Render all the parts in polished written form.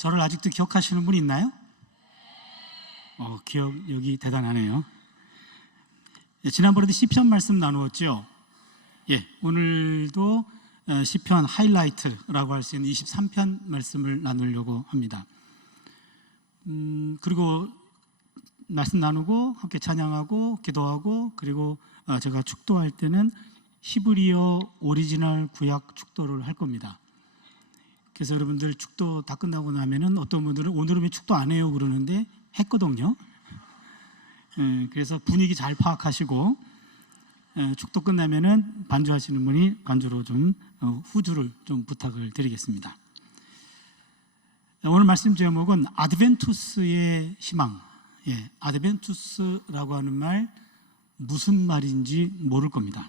저를 아직도 기억하시는 분 있나요? 기억력이 대단하네요. 지난번에도 시편 말씀 나누었죠. 오늘도 시편 하이라이트라고 할 수 있는 23편 말씀을 나누려고 합니다. 그리고 말씀 나누고 함께 찬양하고 기도하고, 그리고 제가 축도할 때는 히브리어 오리지널 구약 축도를 할 겁니다. 그래서 여러분들 축도 다 끝나고 나면은 어떤 분들은 오늘은 왜 축도 안 해요 그러는데 했거든요. 그래서 분위기 잘 파악하시고 축도 끝나면은 반주하시는 분이 반주로 좀 후주를 좀 부탁을 드리겠습니다. 오늘 말씀 제목은 아드벤투스의 희망. 아드벤투스라고 하는 말 무슨 말인지 모를 겁니다.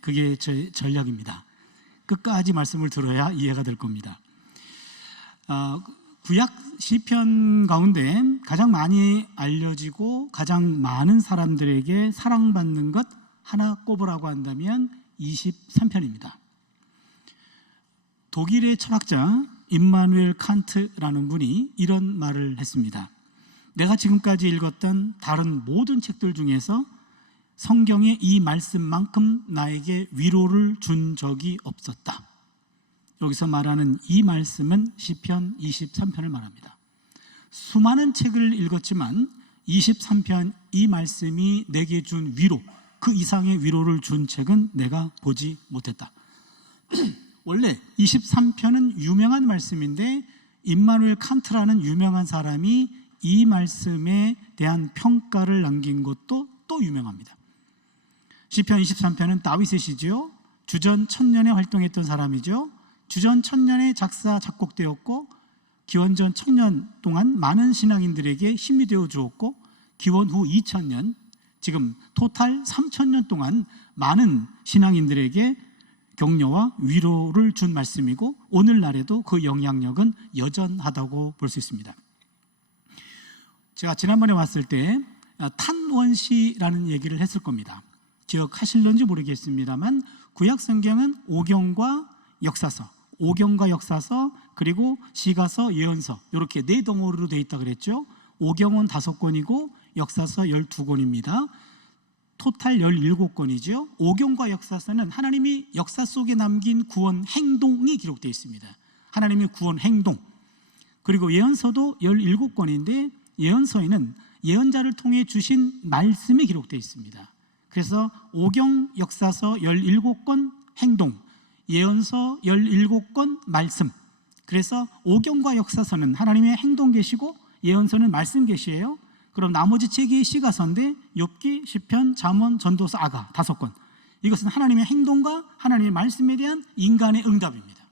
그게 제 전략입니다. 끝까지 말씀을 들어야 이해가 될 겁니다. 구약 시편 가운데 가장 많이 알려지고 가장 많은 사람들에게 사랑받는 것 하나 꼽으라고 한다면 23편입니다. 독일의 철학자 임마누엘 칸트라는 분이 이런 말을 했습니다. 내가 지금까지 읽었던 다른 모든 책들 중에서 성경의 이 말씀만큼 나에게 위로를 준 적이 없었다. 여기서 말하는 이 말씀은 시편 23편을 말합니다. 수많은 책을 읽었지만 23편 이 말씀이 내게 준 위로, 그 이상의 위로를 준 책은 내가 보지 못했다. 원래 23편은 유명한 말씀인데 임마누엘 칸트라는 유명한 사람이 이 말씀에 대한 평가를 남긴 것도 또 유명합니다. 시편 23편은 다윗의 시죠. 주전 1000년에 활동했던 사람이죠. 주전 1000년에 작사 작곡되었고 기원전 1000년 동안 많은 신앙인들에게 힘이 되어 주었고, 기원 후 2000년, 지금 토탈 3000년 동안 많은 신앙인들에게 격려와 위로를 준 말씀이고, 오늘날에도 그 영향력은 여전하다고 볼 수 있습니다. 제가 지난번에 왔을 때 탄원시라는 얘기를 했을 겁니다. 기억하실런지 모르겠습니다만 구약 성경은 오경과 역사서, 그리고 시가서, 예언서 이렇게 네 덩어리로 되어 있다 그랬죠. 오경은 5권이고 역사서 12권입니다. 토탈 17권이죠. 오경과 역사서는 하나님이 역사 속에 남긴 구원 행동이 기록되어 있습니다. 하나님의 구원 행동. 그리고 예언서도 17권인데 예언서에는 예언자를 통해 주신 말씀이 기록되어 있습니다. 그래서 오경, 역사서 17권 행동, 예언서 17권 말씀. 그래서 오경과 역사서는 하나님의 행동 계시고 예언서는 말씀 계시예요. 그럼 나머지 책이 시가서인데 욥기, 시편, 잠언, 전도서, 아가 5권. 이것은 하나님의 행동과 하나님의 말씀에 대한 인간의 응답입니다.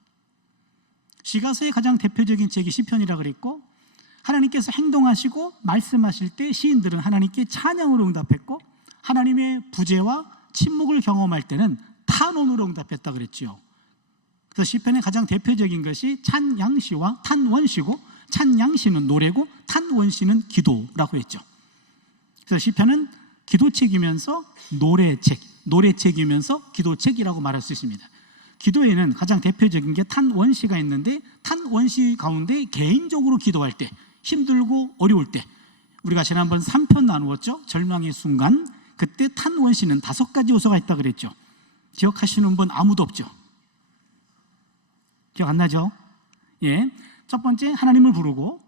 시가서의 가장 대표적인 책이 시편이라 그랬고, 하나님께서 행동하시고 말씀하실 때 시인들은 하나님께 찬양으로 응답했고, 하나님의 부재와 침묵을 경험할 때는 탄원으로 응답했다 그랬지요. 그래서 시편의 가장 대표적인 것이 찬양시와 탄원시고, 찬양시는 노래고 탄원시는 기도라고 했죠. 그래서 시편은 기도책이면서 노래책이면서 기도책이라고 말할 수 있습니다. 기도에는 가장 대표적인 게 탄원시가 있는데, 탄원시 가운데 개인적으로 기도할 때, 힘들고 어려울 때, 우리가 지난번 3편 나누었죠. 절망의 순간. 그때 탄원시는 5가지 요소가 있다 그랬죠. 기억하시는 분 아무도 없죠? 기억 안 나죠? 첫 번째 하나님을 부르고,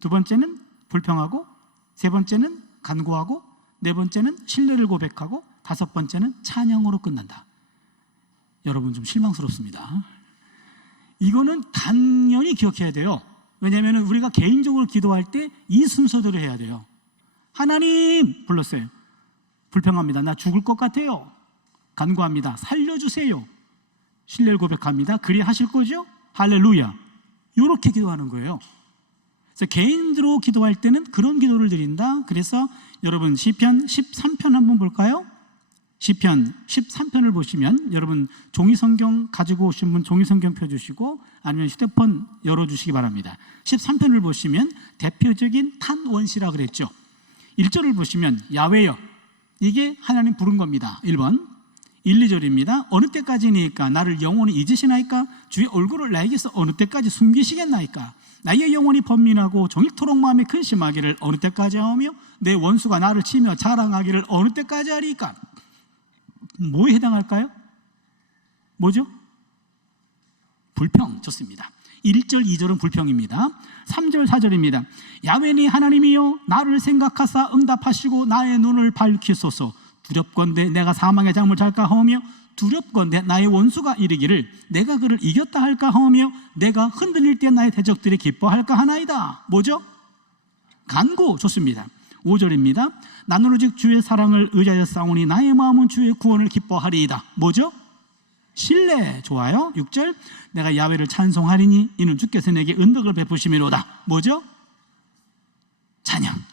두 번째는 불평하고, 세 번째는 간구하고, 네 번째는 신뢰를 고백하고, 5번째는 찬양으로 끝난다. 여러분 좀 실망스럽습니다. 이거는 당연히 기억해야 돼요. 왜냐하면 우리가 개인적으로 기도할 때 이 순서대로 해야 돼요. 하나님 불렀어요. 불평합니다. 나 죽을 것 같아요. 간구합니다. 살려주세요. 신뢰를 고백합니다. 그리 하실 거죠? 할렐루야. 이렇게 기도하는 거예요. 그래서 개인으로 기도할 때는 그런 기도를 드린다. 그래서 여러분 시편 13편 한번 볼까요? 시편 13편을 보시면, 여러분 종이성경 가지고 오신 분 종이성경 펴주시고, 아니면 휴대폰 열어주시기 바랍니다. 13편을 보시면 대표적인 탄원시라 그랬죠. 1절을 보시면 야훼여, 이게 하나님 부른 겁니다. 1번. 1, 2절입니다. 어느 때까지니까 나를 영원히 잊으시나이까? 주의 얼굴을 나에게서 어느 때까지 숨기시겠나이까? 나의 영혼이 번민하고 종일토록 마음에 근심하기를 어느 때까지 하오며 내 원수가 나를 치며 자랑하기를 어느 때까지 하리까? 뭐에 해당할까요? 뭐죠? 불평. 좋습니다. 1절, 2절은 불평입니다. 3절, 4절입니다. 야훼니 하나님이여 나를 생각하사 응답하시고 나의 눈을 밝히소서. 두렵건대 내가 사망의 잠을 잘까 하오며 두렵건대 나의 원수가 이르기를 내가 그를 이겼다 할까 하오며 내가 흔들릴 때 나의 대적들이 기뻐할까 하나이다. 뭐죠? 간구. 좋습니다. 5절입니다. 나는 오직 주의 사랑을 의지하여 싸우니 나의 마음은 주의 구원을 기뻐하리이다. 뭐죠? 신뢰. 좋아요. 6절 내가 야훼를 찬송하리니 이는 주께서 내게 은덕을 베푸심이로다. 뭐죠? 찬양.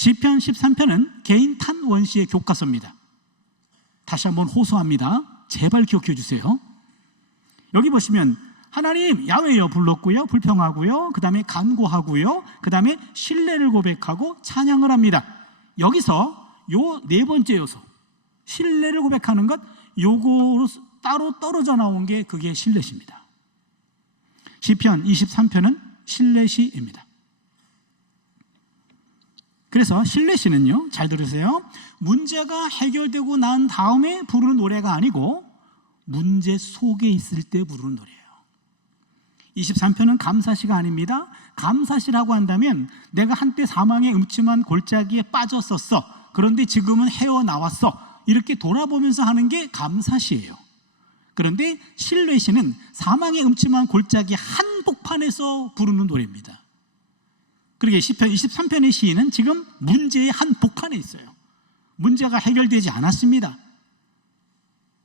시편 13편은 개인 탄 원시의 교과서입니다. 다시 한번 호소합니다. 제발 기억해 주세요. 여기 보시면 하나님 야훼여 불렀고요, 불평하고요, 그 다음에 간구하고요, 그 다음에 신뢰를 고백하고 찬양을 합니다. 여기서 요 네 번째 요소, 신뢰를 고백하는 것, 요거로 따로 떨어져 나온 게 그게 신뢰시입니다. 시편 23편은 신뢰시입니다. 그래서 신뢰시는요, 잘 들으세요. 문제가 해결되고 난 다음에 부르는 노래가 아니고 문제 속에 있을 때 부르는 노래예요. 23편은 감사시가 아닙니다. 감사시라고 한다면 내가 한때 사망의 음침한 골짜기에 빠졌었어. 그런데 지금은 헤어나왔어. 이렇게 돌아보면서 하는 게 감사시예요. 그런데 신뢰시는 사망의 음침한 골짜기 한복판에서 부르는 노래입니다. 그러게 시편 23편의 시인은 지금 문제의 한복판에 있어요. 문제가 해결되지 않았습니다.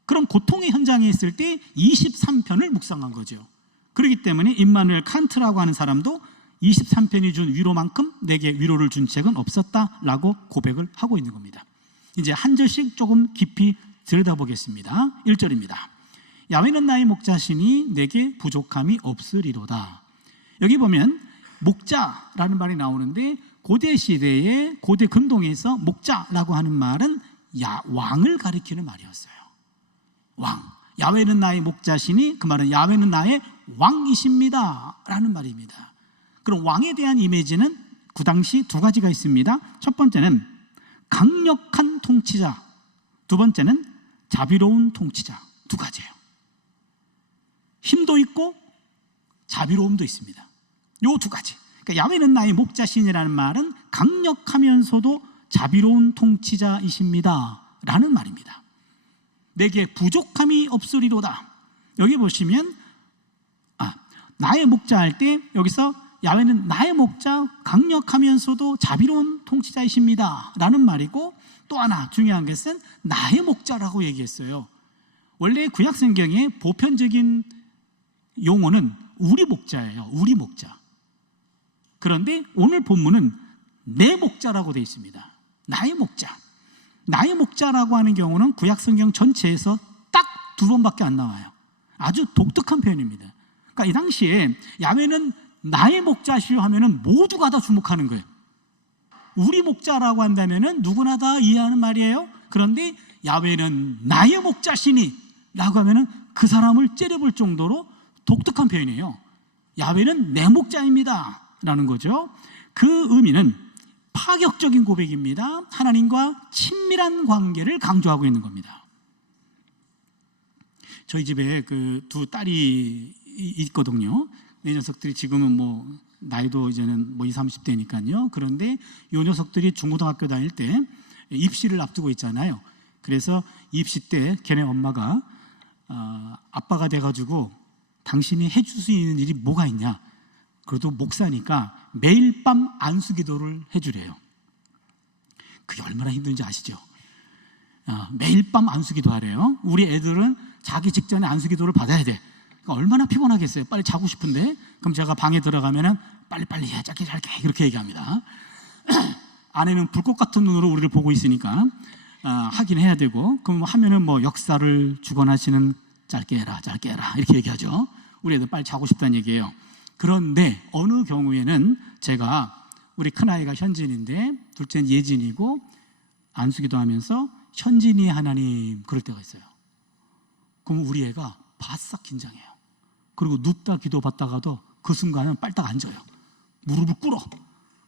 그럼 고통의 현장에 있을 때 23편을 묵상한 거죠. 그렇기 때문에 임마누엘 칸트라고 하는 사람도 23편이 준 위로만큼 내게 위로를 준 책은 없었다라고 고백을 하고 있는 겁니다. 이제 한 절씩 조금 깊이 들여다보겠습니다. 1절입니다. 야훼는 나의 목자시니 내게 부족함이 없으리로다. 여기 보면 목자라는 말이 나오는데 고대 시대에 고대 근동에서 목자라고 하는 말은 왕을 가리키는 말이었어요. 왕. 야훼는 나의 목자시니 그 말은 야훼는 나의 왕이십니다 라는 말입니다. 그럼 왕에 대한 이미지는 그 당시 두 가지가 있습니다. 첫 번째는 강력한 통치자, 두 번째는 자비로운 통치자. 두 가지예요. 힘도 있고 자비로움도 있습니다. 요 두 가지. 그러니까 야훼는 나의 목자신이라는 말은 강력하면서도 자비로운 통치자이십니다 라는 말입니다. 내게 부족함이 없으리로다. 여기 보시면 나의 목자 할 때 여기서 야훼는 나의 목자, 강력하면서도 자비로운 통치자이십니다 라는 말이고, 또 하나 중요한 것은 나의 목자라고 얘기했어요. 원래 구약성경의 보편적인 용어는 우리 목자예요. 우리 목자. 그런데 오늘 본문은 내 목자라고 되어 있습니다. 나의 목자. 나의 목자라고 하는 경우는 구약성경 전체에서 딱 두 번밖에 안 나와요. 아주 독특한 표현입니다. 그러니까 이 당시에 야훼는 나의 목자시여 하면은 모두가 다 주목하는 거예요. 우리 목자라고 한다면은 누구나 다 이해하는 말이에요. 그런데 야훼는 나의 목자시니 라고 하면은 그 사람을 째려볼 정도로 독특한 표현이에요. 야훼는 내 목자입니다 라는 거죠. 그 의미는 파격적인 고백입니다. 하나님과 친밀한 관계를 강조하고 있는 겁니다. 저희 집에 그 두 딸이 있거든요. 내 녀석들이 지금은 뭐 나이도 이제는 뭐 20, 30대니까요. 그런데 이 녀석들이 중고등학교 다닐 때 입시를 앞두고 있잖아요. 그래서 입시 때 걔네 엄마가 아빠가 돼가지고 당신이 해줄 수 있는 일이 뭐가 있냐, 그래도 목사니까 매일 밤 안수기도를 해주래요. 그게 얼마나 힘든지 아시죠? 매일 밤 안수기도 하래요. 우리 애들은 자기 직전에 안수기도를 받아야 돼. 그러니까 얼마나 피곤하겠어요. 빨리 자고 싶은데. 그럼 제가 방에 들어가면은 빨리 해, 짧게 잘게, 이렇게 얘기합니다. 아내는 불꽃 같은 눈으로 우리를 보고 있으니까 하긴 해야 되고, 그럼 하면은 뭐 역사를 주관하시는 짧게 해라 이렇게 얘기하죠. 우리 애들 빨리 자고 싶다는 얘기예요. 그런데 어느 경우에는 제가, 우리 큰아이가 현진인데 둘째는 예진이고, 안수기도 하면서 현진이 하나님 그럴 때가 있어요. 그럼 우리 애가 바싹 긴장해요. 그리고 눕다 기도받다가도 그 순간은 빨딱 앉아요. 무릎을 꿇어.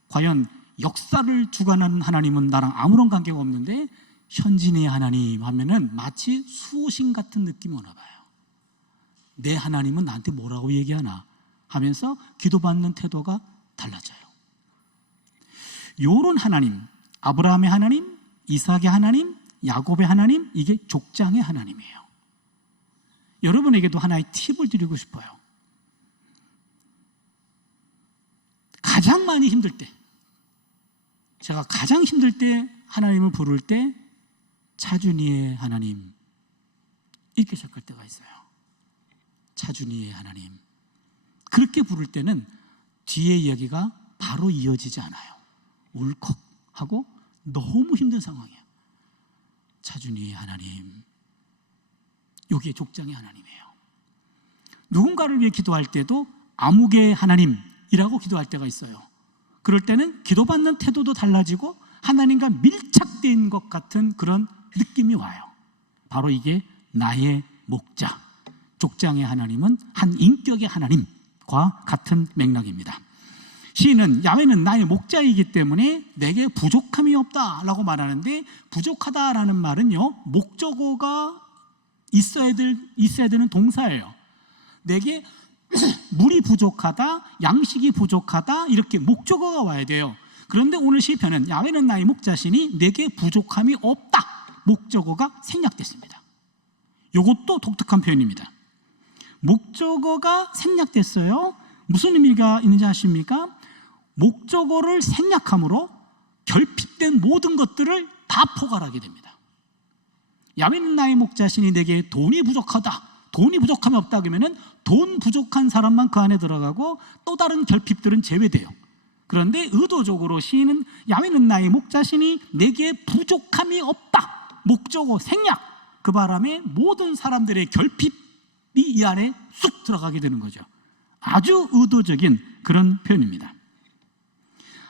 과연 역사를 주관하는 하나님은 나랑 아무런 관계가 없는데 현진의 하나님 하면은 마치 수호신 같은 느낌이 오나 봐요. 내 하나님은 나한테 뭐라고 얘기하나 하면서 기도받는 태도가 달라져요. 요런 하나님, 아브라함의 하나님, 이삭의 하나님, 야곱의 하나님, 이게 족장의 하나님이에요. 여러분에게도 하나의 팁을 드리고 싶어요. 가장 많이 힘들 때, 제가 가장 힘들 때 하나님을 부를 때 차준이의 하나님 이렇게 시작할 때가 있어요. 차준이의 하나님. 그렇게 부를 때는 뒤에 이야기가 바로 이어지지 않아요. 울컥 하고 너무 힘든 상황이에요. 차준이의 하나님, 여기에 족장의 하나님이에요. 누군가를 위해 기도할 때도 암흑의 하나님이라고 기도할 때가 있어요. 그럴 때는 기도받는 태도도 달라지고 하나님과 밀착된 것 같은 그런 느낌이 와요. 바로 이게 나의 목자, 족장의 하나님은 한 인격의 하나님과 같은 맥락입니다. 시인은 야훼는 나의 목자이기 때문에 내게 부족함이 없다라고 말하는데, 부족하다라는 말은요, 목적어가 있어야 되는 동사예요. 내게 물이 부족하다, 양식이 부족하다, 이렇게 목적어가 와야 돼요. 그런데 오늘 시편은 야훼는 나의 목자시니 내게 부족함이 없다, 목적어가 생략됐습니다. 이것도 독특한 표현입니다. 목적어가 생략됐어요. 무슨 의미가 있는지 아십니까? 목적어를 생략함으로 결핍된 모든 것들을 다 포괄하게 됩니다. 야훼는 나의 목자시니 내게 돈이 부족하다, 돈이 부족함이 없다 그러면은 돈 부족한 사람만 그 안에 들어가고 또 다른 결핍들은 제외돼요. 그런데 의도적으로 시인은 야훼는 나의 목자시니 내게 부족함이 없다, 목적어 생략, 그 바람에 모든 사람들의 결핍이 이 안에 쑥 들어가게 되는 거죠. 아주 의도적인 그런 표현입니다.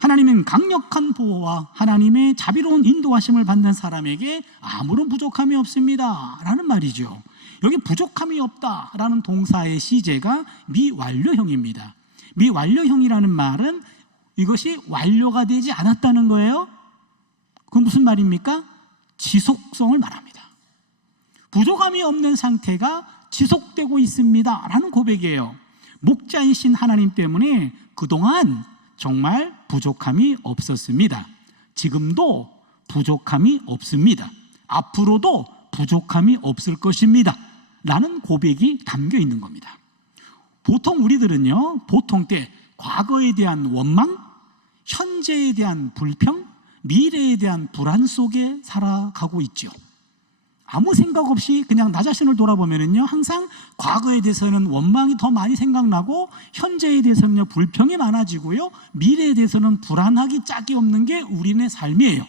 하나님은 강력한 보호와 하나님의 자비로운 인도하심을 받는 사람에게 아무런 부족함이 없습니다 라는 말이죠. 여기 부족함이 없다라는 동사의 시제가 미완료형입니다. 미완료형이라는 말은 이것이 완료가 되지 않았다는 거예요. 그건 무슨 말입니까? 지속성을 말합니다. 부족함이 없는 상태가 지속되고 있습니다 라는 고백이에요. 목자이신 하나님 때문에 그동안 정말 부족함이 없었습니다. 지금도 부족함이 없습니다. 앞으로도 부족함이 없을 것입니다 라는 고백이 담겨 있는 겁니다. 보통 우리들은요, 보통 때 과거에 대한 원망, 현재에 대한 불평, 미래에 대한 불안 속에 살아가고 있죠. 아무 생각 없이 그냥 나 자신을 돌아보면은요, 항상 과거에 대해서는 원망이 더 많이 생각나고, 현재에 대해서는요 불평이 많아지고요, 미래에 대해서는 불안하기 짝이 없는 게 우리네 삶이에요.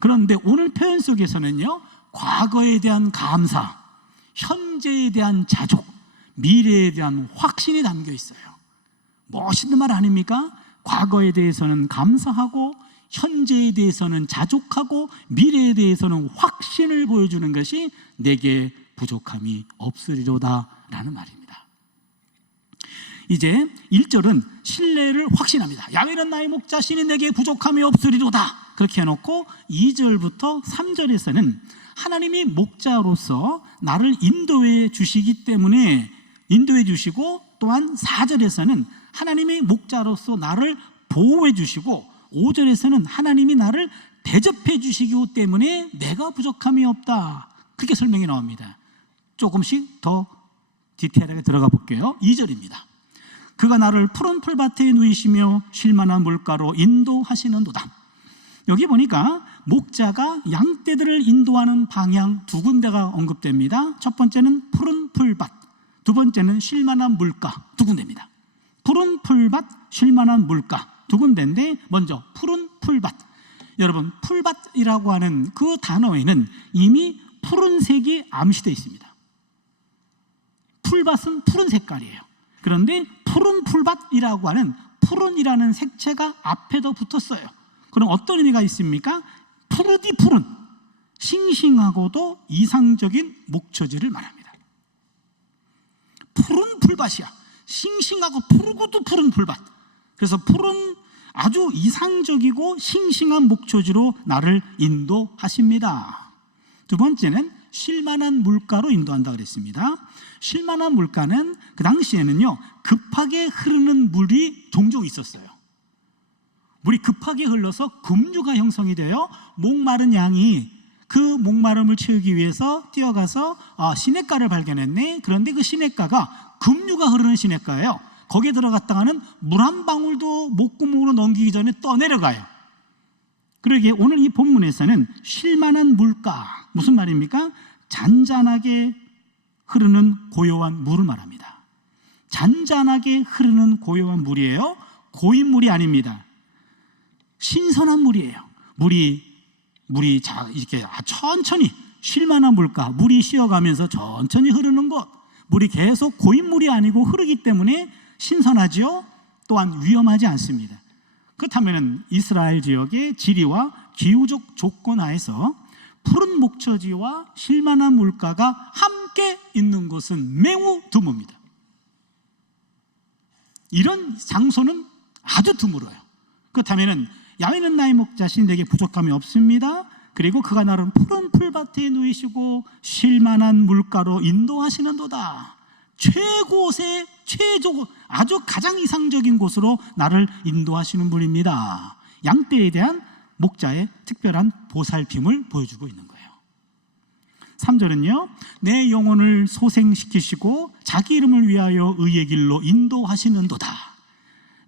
그런데 오늘 표현 속에서는요, 과거에 대한 감사, 현재에 대한 자족, 미래에 대한 확신이 담겨 있어요. 멋있는 말 아닙니까? 과거에 대해서는 감사하고, 현재에 대해서는 자족하고, 미래에 대해서는 확신을 보여주는 것이 내게 부족함이 없으리로다 라는 말입니다. 이제 1절은 신뢰를 확신합니다. 야훼는 나의 목자시니 내게 부족함이 없으리로다, 그렇게 해놓고 2절부터 3절에서는 하나님이 목자로서 나를 인도해 주시기 때문에 인도해 주시고, 또한 4절에서는 하나님의 목자로서 나를 보호해 주시고, 5절에서는 하나님이 나를 대접해 주시기 때문에 내가 부족함이 없다, 그렇게 설명이 나옵니다. 조금씩 더 디테일하게 들어가 볼게요. 2절입니다. 그가 나를 푸른 풀밭에 누이시며 쉴만한 물가로 인도하시는도다. 여기 보니까 목자가 양떼들을 인도하는 방향 두 군데가 언급됩니다. 첫 번째는 푸른 풀밭, 두 번째는 쉴만한 물가, 두 군데입니다. 푸른 풀밭, 쉴만한 물가, 두 군데인데, 먼저 푸른 풀밭. 여러분, 풀밭이라고 하는 그 단어에는 이미 푸른색이 암시되어 있습니다. 풀밭은 푸른 색깔이에요. 그런데 푸른 풀밭이라고 하는 푸른이라는 색채가 앞에도 붙었어요. 그럼 어떤 의미가 있습니까? 푸르디 푸른, 싱싱하고도 이상적인 목초지를 말합니다. 푸른 풀밭이야. 싱싱하고 푸르고도 푸른 풀밭. 그래서 푸른 아주 이상적이고 싱싱한 목초지로 나를 인도하십니다. 두 번째는 쉴만한 물가로 인도한다 그랬습니다. 쉴만한 물가는 그 당시에는요, 급하게 흐르는 물이 종종 있었어요. 물이 급하게 흘러서 급류가 형성이 되어 목마른 양이 그 목마름을 채우기 위해서 뛰어가서 시냇가를 발견했네. 그런데 그 시냇가가 급류가 흐르는 시냇가예요. 거기에 들어갔다가는 물 한 방울도 목구멍으로 넘기기 전에 떠내려가요. 그러기에 오늘 이 본문에서는 쉴만한 물가, 무슨 말입니까? 잔잔하게 흐르는 고요한 물을 말합니다. 잔잔하게 흐르는 고요한 물이에요. 고인 물이 아닙니다. 신선한 물이에요. 물이 이렇게 천천히 쉴만한 물가, 물이 쉬어가면서 천천히 흐르는 것, 물이 계속 고인 물이 아니고 흐르기 때문에 신선하지요. 또한 위험하지 않습니다. 그렇다면 이스라엘 지역의 지리와 기후적 조건 하에서 푸른 목초지와 쉴만한 물가가 함께 있는 곳은 매우 드뭅니다. 이런 장소는 아주 드물어요. 그렇다면 야훼는 나의 목자신 내게 부족함이 없습니다. 그리고 그가 나를 푸른 풀밭에 누이시고 쉴만한 물가로 인도하시는도다. 최고의 아주 가장 이상적인 곳으로 나를 인도하시는 분입니다. 양떼에 대한 목자의 특별한 보살핌을 보여주고 있는 거예요. 3절은요, 내 영혼을 소생시키시고 자기 이름을 위하여 의의 길로 인도하시는도다.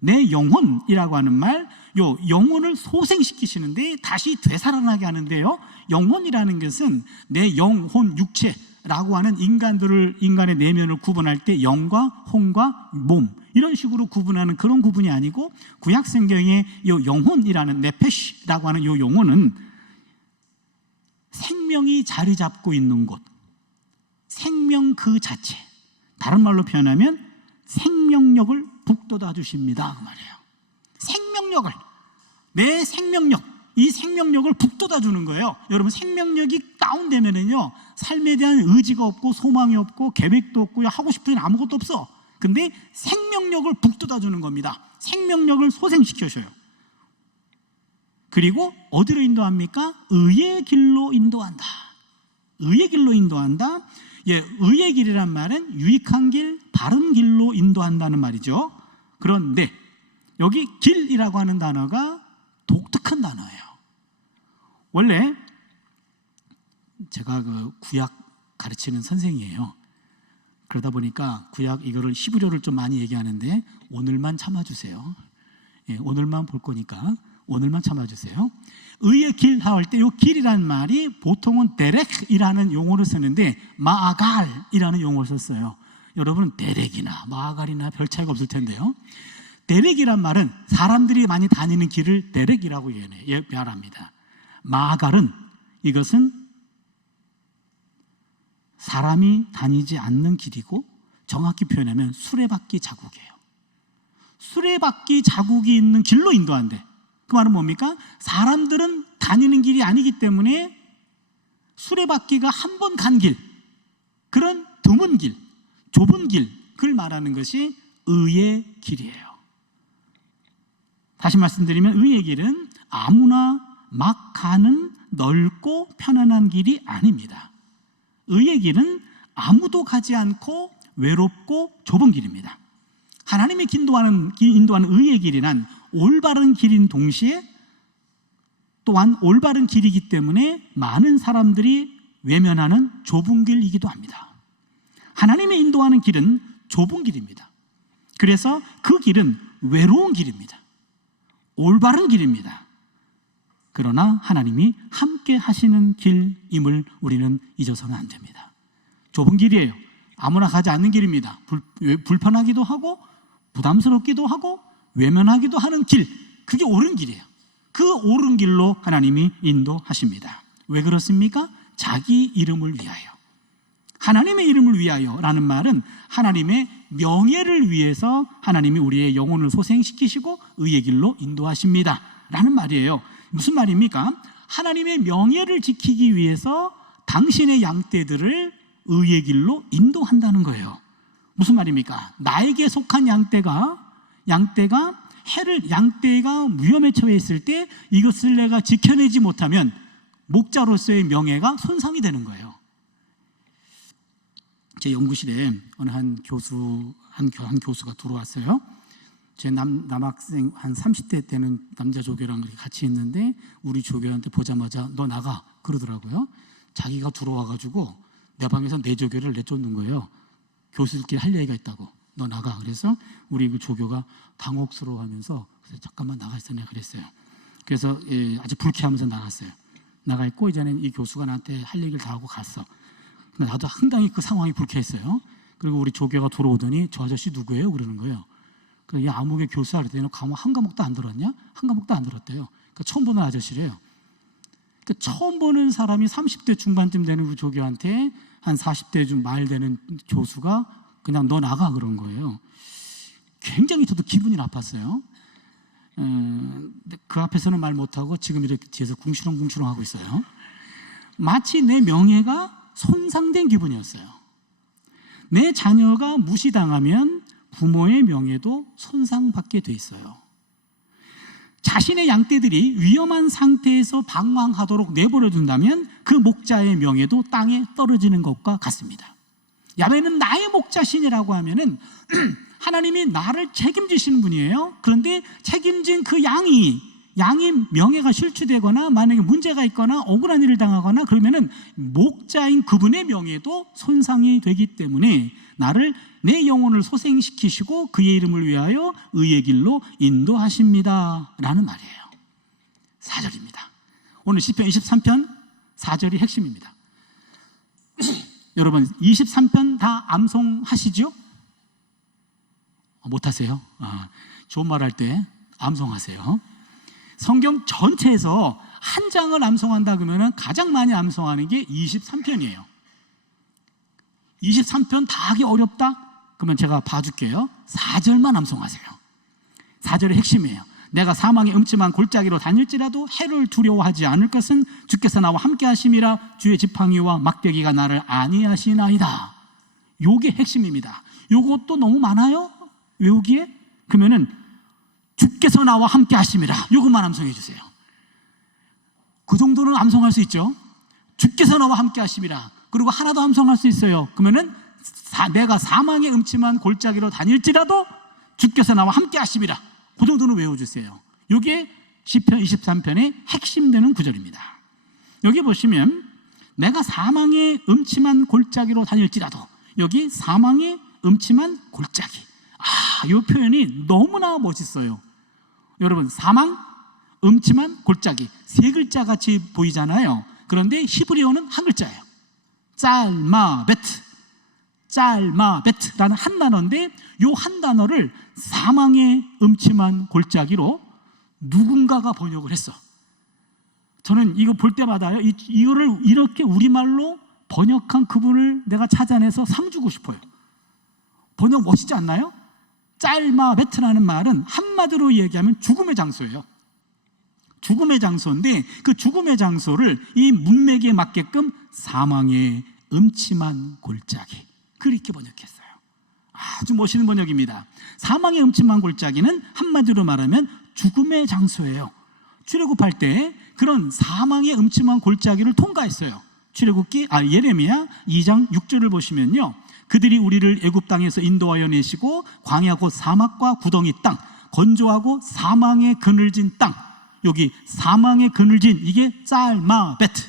내 영혼이라고 하는 말, 요 영혼을 소생시키시는데 다시 되살아나게 하는데요, 영혼이라는 것은 내 영혼 육체라고 하는 인간의 내면을 구분할 때 영과 혼과 몸 이런 식으로 구분하는 그런 구분이 아니고, 구약 성경의 요 영혼이라는 네페시라고 하는 요 용어는 생명이 자리 잡고 있는 곳, 생명 그 자체, 다른 말로 표현하면 생명력을 북돋아 주십니다 그 말이에요. 생명력을, 내 생명력, 이 생명력을 북돋아 주는 거예요. 여러분, 생명력이 다운되면은요, 삶에 대한 의지가 없고 소망이 없고 계획도 없고 하고 싶은 일 아무것도 없어. 근데 생명력을 북돋아 주는 겁니다. 생명력을 소생시켜줘요. 그리고 어디로 인도합니까? 의의 길로 인도한다. 의의 길로 인도한다. 예, 의의 길이란 말은 유익한 길, 바른 길로 인도한다는 말이죠. 그런데 여기 길이라고 하는 단어가 독특한 단어예요. 원래 제가 그 구약 가르치는 선생이에요. 그러다 보니까 구약 이거를 히브리어를 좀 많이 얘기하는데 오늘만 참아주세요. 예, 오늘만 볼 거니까 오늘만 참아주세요. 의의 길 할 때 이 길이라는 말이 보통은 데렉이라는 용어를 쓰는데 마아갈이라는 용어를 썼어요. 여러분은 데렉이나 마아갈이나 별 차이가 없을 텐데요. 데렉이란 말은 사람들이 많이 다니는 길을 데렉이라고 말합니다. 마아갈은 이것은 사람이 다니지 않는 길이고, 정확히 표현하면 수레바퀴 자국이에요. 수레바퀴 자국이 있는 길로 인도한대. 그 말은 뭡니까? 사람들은 다니는 길이 아니기 때문에 수레바퀴가 한 번 간 길, 그런 드문 길, 좁은 길, 그걸 말하는 것이 의의 길이에요. 다시 말씀드리면 의의 길은 아무나 막 가는 넓고 편안한 길이 아닙니다. 의의 길은 아무도 가지 않고 외롭고 좁은 길입니다. 하나님이 인도하는 의의 길이란 올바른 길인 동시에 또한 올바른 길이기 때문에 많은 사람들이 외면하는 좁은 길이기도 합니다. 하나님의 인도하는 길은 좁은 길입니다. 그래서 그 길은 외로운 길입니다. 올바른 길입니다. 그러나 하나님이 함께 하시는 길임을 우리는 잊어서는 안 됩니다. 좁은 길이에요. 아무나 가지 않는 길입니다. 불편하기도 하고 부담스럽기도 하고 외면하기도 하는 길, 그게 옳은 길이에요. 그 옳은 길로 하나님이 인도하십니다. 왜 그렇습니까? 자기 이름을 위하여. 하나님의 이름을 위하여 라는 말은 하나님의 명예를 위해서 하나님이 우리의 영혼을 소생시키시고 의의 길로 인도하십니다 라는 말이에요. 무슨 말입니까? 하나님의 명예를 지키기 위해서 당신의 양떼들을 의의 길로 인도한다는 거예요. 무슨 말입니까? 나에게 속한 양떼가 양떼가 위험에 처해 있을 때 이것을 내가 지켜내지 못하면 목자로서의 명예가 손상이 되는 거예요. 제 연구실에 어느 한 교수가 들어왔어요. 제 남학생 한 30대 때는 남자 조교랑 같이 있는데 우리 조교한테 보자마자 너 나가 그러더라고요. 자기가 들어와가지고 내 방에서 내 조교를 내쫓는 거예요. 교수들끼리 할 얘기가 있다고. 너 나가. 그래서 우리 그 조교가 당혹스러워하면서 잠깐만 나가 있어 내가 그랬어요. 그래서 아주 불쾌하면서 나갔어요. 나가 있고 이제는 이 교수가 나한테 할 얘기를 다 하고 갔어. 근데 나도 상당히 그 상황이 불쾌했어요. 그리고 우리 조교가 들어오더니 저 아저씨 누구예요? 그러는 거예요. 이 아무개 교수야 그랬더니 가면 한 과목도 안 들었냐? 한 과목도 안 들었대요. 그러니까 처음 보는 아저씨래요. 그러니까 처음 보는 사람이 30대 중반쯤 되는 그 조교한테 한 40대 좀 말 되는 교수가 그냥 너 나가 그런 거예요. 굉장히 저도 기분이 나빴어요. 그 앞에서는 말 못하고 지금 이렇게 뒤에서 궁시렁궁시렁 하고 있어요. 마치 내 명예가 손상된 기분이었어요. 내 자녀가 무시당하면 부모의 명예도 손상받게 돼 있어요. 자신의 양떼들이 위험한 상태에서 방황하도록 내버려 둔다면 그 목자의 명예도 땅에 떨어지는 것과 같습니다. 야훼는 나의 목자신이라고 하면은 하나님이 나를 책임지시는 분이에요. 그런데 책임진 그 양이 명예가 실추되거나 만약에 문제가 있거나 억울한 일을 당하거나 그러면은 목자인 그분의 명예도 손상이 되기 때문에 내 영혼을 소생시키시고 그의 이름을 위하여 의의 길로 인도하십니다 라는 말이에요. 4절입니다. 오늘 시편 23편 4절이 핵심입니다. 여러분 23편 다 암송하시죠? 못하세요? 좋은 말 할 때 암송하세요. 성경 전체에서 한 장을 암송한다 그러면 가장 많이 암송하는 게 23편이에요. 23편 다 하기 어렵다? 그러면 제가 봐줄게요. 4절만 암송하세요. 4절의 핵심이에요. 내가 사망의 음침한 골짜기로 다닐지라도 해를 두려워하지 않을 것은 주께서 나와 함께 하심이라. 주의 지팡이와 막대기가 나를 안위하시나이다. 요게 핵심입니다. 요것도 너무 많아요? 외우기에? 그러면은 주께서 나와 함께 하심이라. 요것만 암송해 주세요. 그 정도는 암송할 수 있죠. 주께서 나와 함께 하심이라. 그리고 하나도 암송할 수 있어요. 그러면은 내가 사망의 음침한 골짜기로 다닐지라도 주께서 나와 함께 하심이라. 그 정도는 외워주세요. 이게 시편 23편의 핵심되는 구절입니다. 여기 보시면 내가 사망의 음침한 골짜기로 다닐지라도, 여기 사망의 음침한 골짜기, 이 표현이 너무나 멋있어요. 여러분, 사망, 음침한 골짜기, 세 글자 같이 보이잖아요. 그런데 히브리어는 한 글자예요. 짤마베트라는 한 단어인데, 이 한 단어를 사망의 음침한 골짜기로 누군가가 번역을 했어. 저는 이거 볼 때마다요, 이거를 이렇게 우리말로 번역한 그분을 내가 찾아내서 상 주고 싶어요. 번역 멋있지 않나요? 짤마베트라는 말은 한마디로 얘기하면 죽음의 장소예요. 죽음의 장소인데, 그 죽음의 장소를 이 문맥에 맞게끔 사망의 음침한 골짜기, 그렇게 번역했어요. 아주 멋있는 번역입니다. 사망의 음침한 골짜기는 한마디로 말하면 죽음의 장소예요. 출애굽할 때 그런 사망의 음침한 골짜기를 통과했어요. 예레미야 2장 6절을 보시면요, 그들이 우리를 애굽 땅에서 인도하여 내시고 광야 곧 사막과 구덩이 땅, 건조하고 사망의 그늘진 땅, 여기 사망의 그늘진, 이게 짤마베트,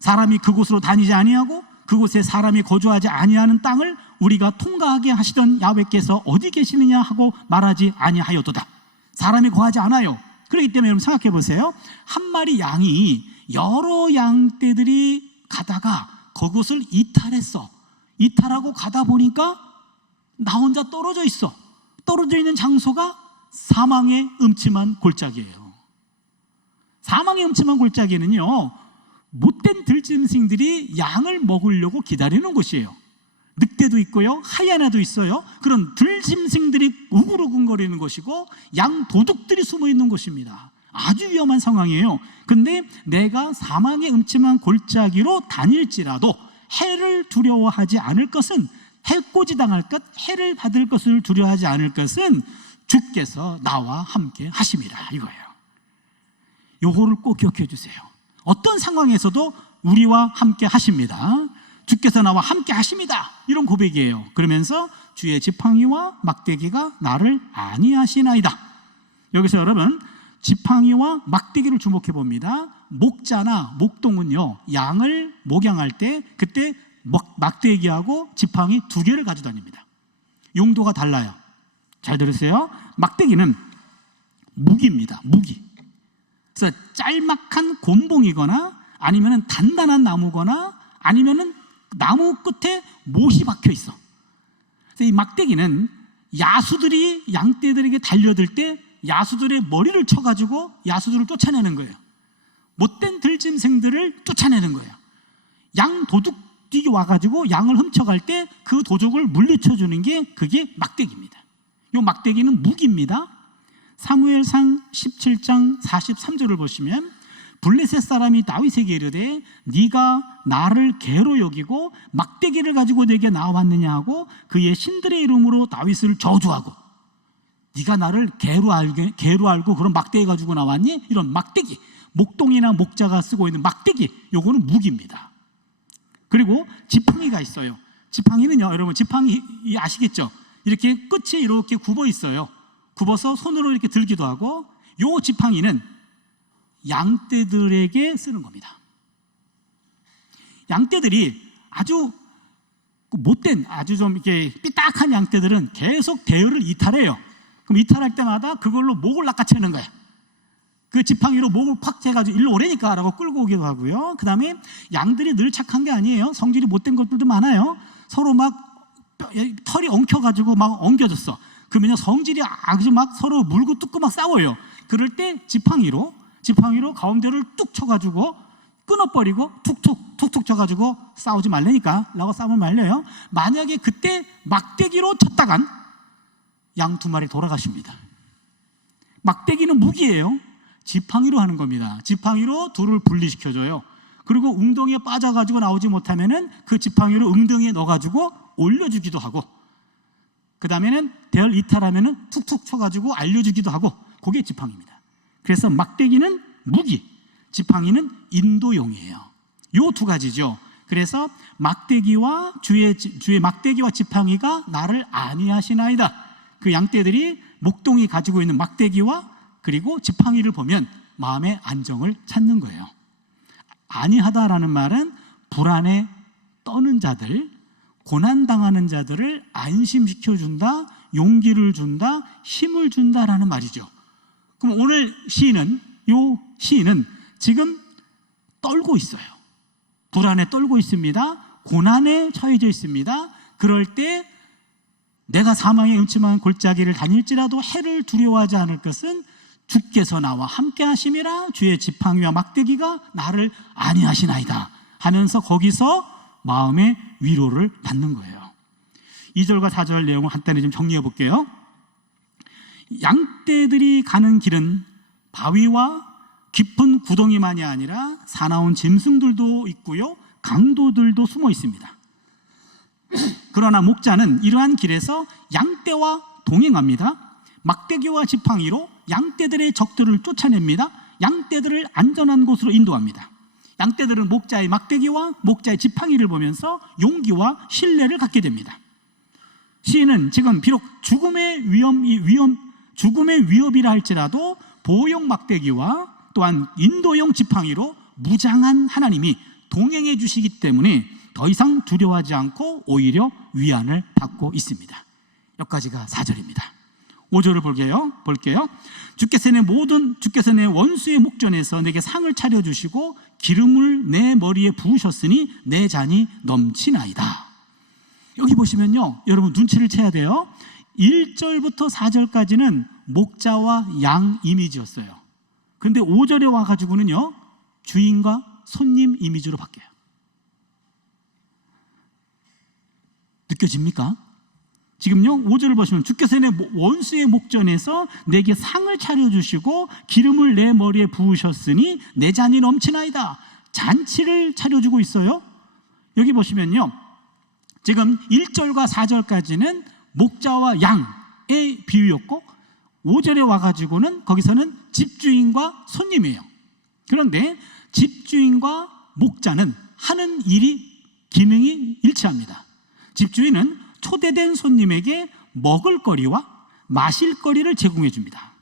사람이 그곳으로 다니지 아니하고 그곳에 사람이 거주하지 아니하는 땅을 우리가 통과하게 하시던 야훼께서 어디 계시느냐 하고 말하지 아니하였도다. 사람이 거하지 않아요. 그렇기 때문에 여러분 생각해 보세요. 한 마리 양이 여러 양떼들이 가다가 그곳을 이탈하고 가다 보니까 나 혼자 떨어져 있어. 떨어져 있는 장소가 사망의 음침한 골짜기예요. 사망의 음침한 골짜기는요, 못된 들짐승들이 양을 먹으려고 기다리는 곳이에요. 늑대도 있고요, 하이에나도 있어요. 그런 들짐승들이 우글우글거리는 곳이고 양 도둑들이 숨어 있는 곳입니다. 아주 위험한 상황이에요. 근데 내가 사망의 음침한 골짜기로 다닐지라도 해를 두려워하지 않을 것은, 해코지 당할 것, 해를 받을 것을 두려워하지 않을 것은 주께서 나와 함께 하심이라 이거예요. 요거를 꼭 기억해 주세요. 어떤 상황에서도 우리와 함께 하십니다. 주께서 나와 함께 하십니다. 이런 고백이에요. 그러면서 주의 지팡이와 막대기가 나를 안위하시나이다. 여기서 여러분 지팡이와 막대기를 주목해 봅니다. 목자나 목동은요, 양을 목양할 때 그때 막대기하고 지팡이 두 개를 가지고 다닙니다. 용도가 달라요. 잘 들으세요. 막대기는 무기입니다. 무기. 그래서 짤막한 곤봉이거나 아니면 단단한 나무거나 아니면 나무 끝에 못이 박혀 있어. 그래서 이 막대기는 야수들이 양떼들에게 달려들 때 야수들의 머리를 쳐가지고 야수들을 쫓아내는 거예요. 못된 들짐승들을 쫓아내는 거예요. 양 도둑들이 와가지고 양을 훔쳐갈 때 그 도둑을 물리쳐주는 게 그게 막대기입니다. 이 막대기는 무기입니다. 사무엘상 17장 43절을 보시면 블레셋 사람이 다윗에게 이르되 네가 나를 개로 여기고 막대기를 가지고 내게 나왔느냐 하고 그의 신들의 이름으로 다윗을 저주하고 네가 나를 개로 알고 그런 막대기 가지고 나왔니? 이런 막대기, 목동이나 목자가 쓰고 있는 막대기, 요거는 무기입니다. 그리고 지팡이가 있어요. 지팡이는요, 여러분 지팡이 아시겠죠? 이렇게 끝이 이렇게 굽어 있어요. 굽어서 손으로 이렇게 들기도 하고, 요 지팡이는 양떼들에게 쓰는 겁니다. 양떼들이 아주 못된, 아주 좀 이렇게 삐딱한 양떼들은 계속 대열을 이탈해요. 그럼 이탈할 때마다 그걸로 목을 낚아채는 거야. 그 지팡이로 목을 팍 해가지고 일로 오래니까 라고 끌고 오기도 하고요. 그 다음에 양들이 늘 착한 게 아니에요. 성질이 못된 것들도 많아요. 서로 막 털이 엉켜가지고 막 엉겨졌어. 그러면 성질이 아주 막 서로 물고 뜯고 막 싸워요. 그럴 때 지팡이로 가운데를 뚝 쳐가지고 끊어버리고 툭툭 쳐가지고 싸우지 말라니까 라고 싸움을 말려요. 만약에 그때 막대기로 쳤다간 양 두 마리 돌아가십니다. 막대기는 무기예요. 지팡이로 하는 겁니다. 지팡이로 둘을 분리시켜줘요. 그리고 웅덩이에 빠져가지고 나오지 못하면은 그 지팡이로 웅덩이에 넣어가지고 올려주기도 하고, 그 다음에는 대열 이탈하면은 툭툭 쳐가지고 알려주기도 하고, 그게 지팡이입니다. 그래서 막대기는 무기, 지팡이는 인도용이에요. 요 두 가지죠. 그래서 막대기와 주의 막대기와 지팡이가 나를 안위하시나이다. 그 양떼들이 목동이 가지고 있는 막대기와 그리고 지팡이를 보면 마음의 안정을 찾는 거예요. 안위하다라는 말은 불안에 떠는 자들, 고난당하는 자들을 안심시켜준다, 용기를 준다, 힘을 준다라는 말이죠. 그럼 오늘 시인은 지금 떨고 있어요. 불안에 떨고 있습니다. 고난에 처해져 있습니다. 그럴 때 내가 사망의 음침한 골짜기를 다닐지라도 해를 두려워하지 않을 것은 주께서 나와 함께 하심이라. 주의 지팡이와 막대기가 나를 안위하시나이다 하면서 거기서 마음의 위로를 받는 거예요. 2절과 4절 내용을 간단히 좀 정리해 볼게요. 양떼들이 가는 길은 바위와 깊은 구덩이만이 아니라 사나운 짐승들도 있고요, 강도들도 숨어 있습니다. 그러나 목자는 이러한 길에서 양떼와 동행합니다. 막대기와 지팡이로 양떼들의 적들을 쫓아냅니다. 양떼들을 안전한 곳으로 인도합니다. 양떼들은 목자의 막대기와 목자의 지팡이를 보면서 용기와 신뢰를 갖게 됩니다. 시인은 지금 비록 죽음의 위협이라 할지라도 보호용 막대기와 또한 인도용 지팡이로 무장한 하나님이 동행해 주시기 때문에 더 이상 두려워하지 않고 오히려 위안을 받고 있습니다. 여기까지가 4절입니다. 5절을 볼게요. 주께서 내 원수의 목전에서 내게 상을 차려주시고 기름을 내 머리에 부으셨으니 내 잔이 넘치나이다. 여기 보시면요, 여러분 눈치를 채야 돼요. 1절부터 4절까지는 목자와 양 이미지였어요. 그런데 5절에 와가지고는요, 주인과 손님 이미지로 바뀌어요. 느껴집니까? 지금요 5절을 보시면 주께서 내 원수의 목전에서 내게 상을 차려주시고 기름을 내 머리에 부으셨으니 내 잔이 넘치나이다. 잔치를 차려주고 있어요. 여기 보시면요, 지금 1절과 4절까지는 목자와 양의 비유였고 5절에 와가지고는 거기서는 집주인과 손님이에요. 그런데 집주인과 목자는 하는 일이 기능이 일치합니다. 집주인은 초대된 손님에게 먹을거리와 마실거리를 제공해 줍니다.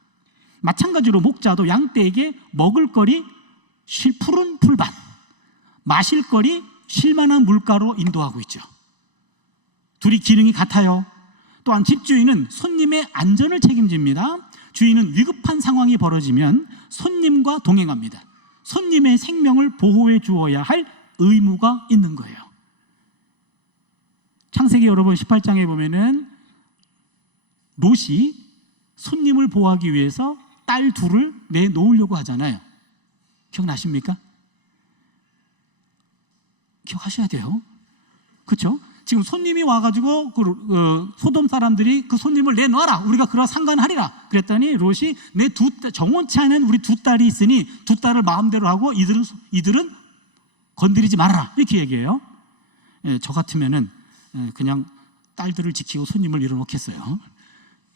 마찬가지로 목자도 양떼에게 먹을거리 푸른 풀밭, 마실거리 쉴만한 물가로 인도하고 있죠. 둘이 기능이 같아요. 또한 집주인은 손님의 안전을 책임집니다. 주인은 위급한 상황이 벌어지면 손님과 동행합니다. 손님의 생명을 보호해 주어야 할 의무가 있는 거예요. 창세기 여러분 18장에 보면은 롯이 손님을 보호하기 위해서 딸 둘을 내놓으려고 하잖아요. 기억나십니까? 기억하셔야 돼요. 그렇죠? 지금 손님이 와가지고 소돔 사람들이 그 손님을 내놔라, 우리가 그와 상관하리라 그랬더니 롯이 내 정원치 않은 우리 두 딸이 있으니 두 딸을 마음대로 하고 이들은 건드리지 말아라, 이렇게 얘기해요. 저 같으면은 그냥 딸들을 지키고 손님을 밀어놓겠어요.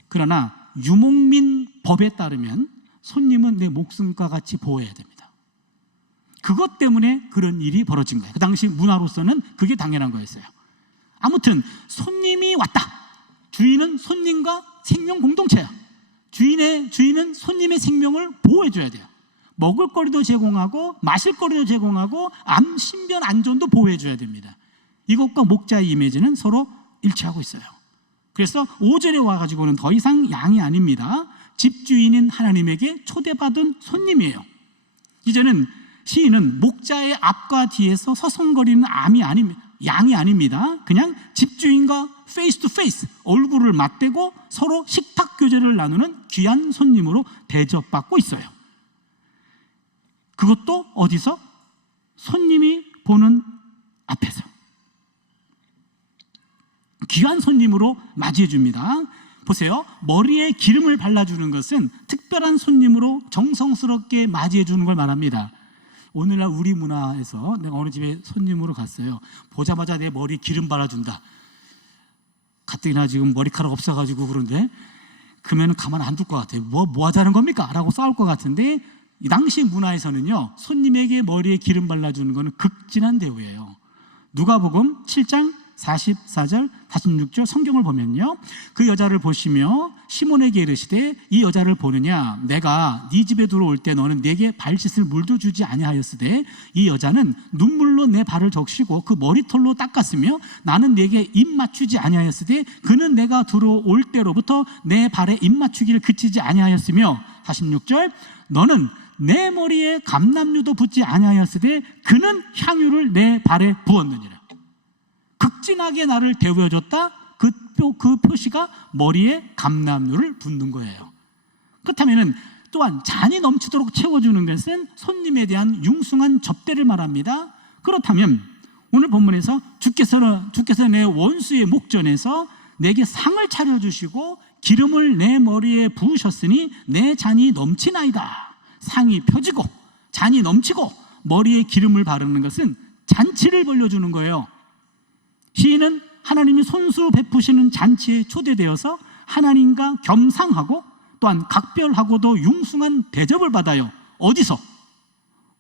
그러나 유목민 법에 따르면 손님은 내 목숨과 같이 보호해야 됩니다. 그것 때문에 그런 일이 벌어진 거예요. 그 당시 문화로서는 그게 당연한 거였어요. 아무튼 손님이 왔다. 주인은 손님과 생명 공동체야. 주인은 손님의 생명을 보호해줘야 돼요. 먹을거리도 제공하고 마실거리도 제공하고 신변 안전도 보호해줘야 됩니다. 이것과 목자의 이미지는 서로 일치하고 있어요. 그래서 5절에 와가지고는 더 이상 양이 아닙니다. 집주인인 하나님에게 초대받은 손님이에요. 이제는 시인은 목자의 앞과 뒤에서 서성거리는 양이 아닙니다. 그냥 집주인과 페이스 투 페이스, 얼굴을 맞대고 서로 식탁 교제를 나누는 귀한 손님으로 대접받고 있어요. 그것도 어디서? 손님이 보는 앞에서 귀한 손님으로 맞이해 줍니다. 보세요. 머리에 기름을 발라주는 것은 특별한 손님으로 정성스럽게 맞이해 주는 걸 말합니다. 오늘날 우리 문화에서 내가 어느 집에 손님으로 갔어요. 보자마자 내 머리에 기름 발라준다. 가뜩이나 지금 머리카락 없어가지고 그런데 그러면 가만 안 둘 것 같아요. 뭐 하자는 겁니까? 라고 싸울 것 같은데 이 당시 문화에서는요, 손님에게 머리에 기름 발라주는 것은 극진한 대우예요. 누가복음 7장 44절 46절 성경을 보면요, 그 여자를 보시며 시몬에게 이르시되 이 여자를 보느냐? 내가 네 집에 들어올 때 너는 내게 발 씻을 물도 주지 아니하였으되 이 여자는 눈물로 내 발을 적시고 그 머리털로 닦았으며 나는 내게 입 맞추지 아니하였으되 그는 내가 들어올 때로부터 내 발에 입 맞추기를 그치지 아니하였으며 46절 너는 내 머리에 감람류도 붓지 아니하였으되 그는 향유를 내 발에 부었느니라. 극진하게 나를 대우해줬다. 그 표시가 머리에 감람류를 붓는 거예요. 그렇다면 또한 잔이 넘치도록 채워주는 것은 손님에 대한 융숭한 접대를 말합니다. 그렇다면 오늘 본문에서 주께서 내 원수의 목전에서 내게 상을 차려주시고 기름을 내 머리에 부으셨으니 내 잔이 넘치나이다. 상이 펴지고 잔이 넘치고 머리에 기름을 바르는 것은 잔치를 벌려주는 거예요. 시인은 하나님이 손수 베푸시는 잔치에 초대되어서 하나님과 겸상하고 또한 각별하고도 융숭한 대접을 받아요. 어디서?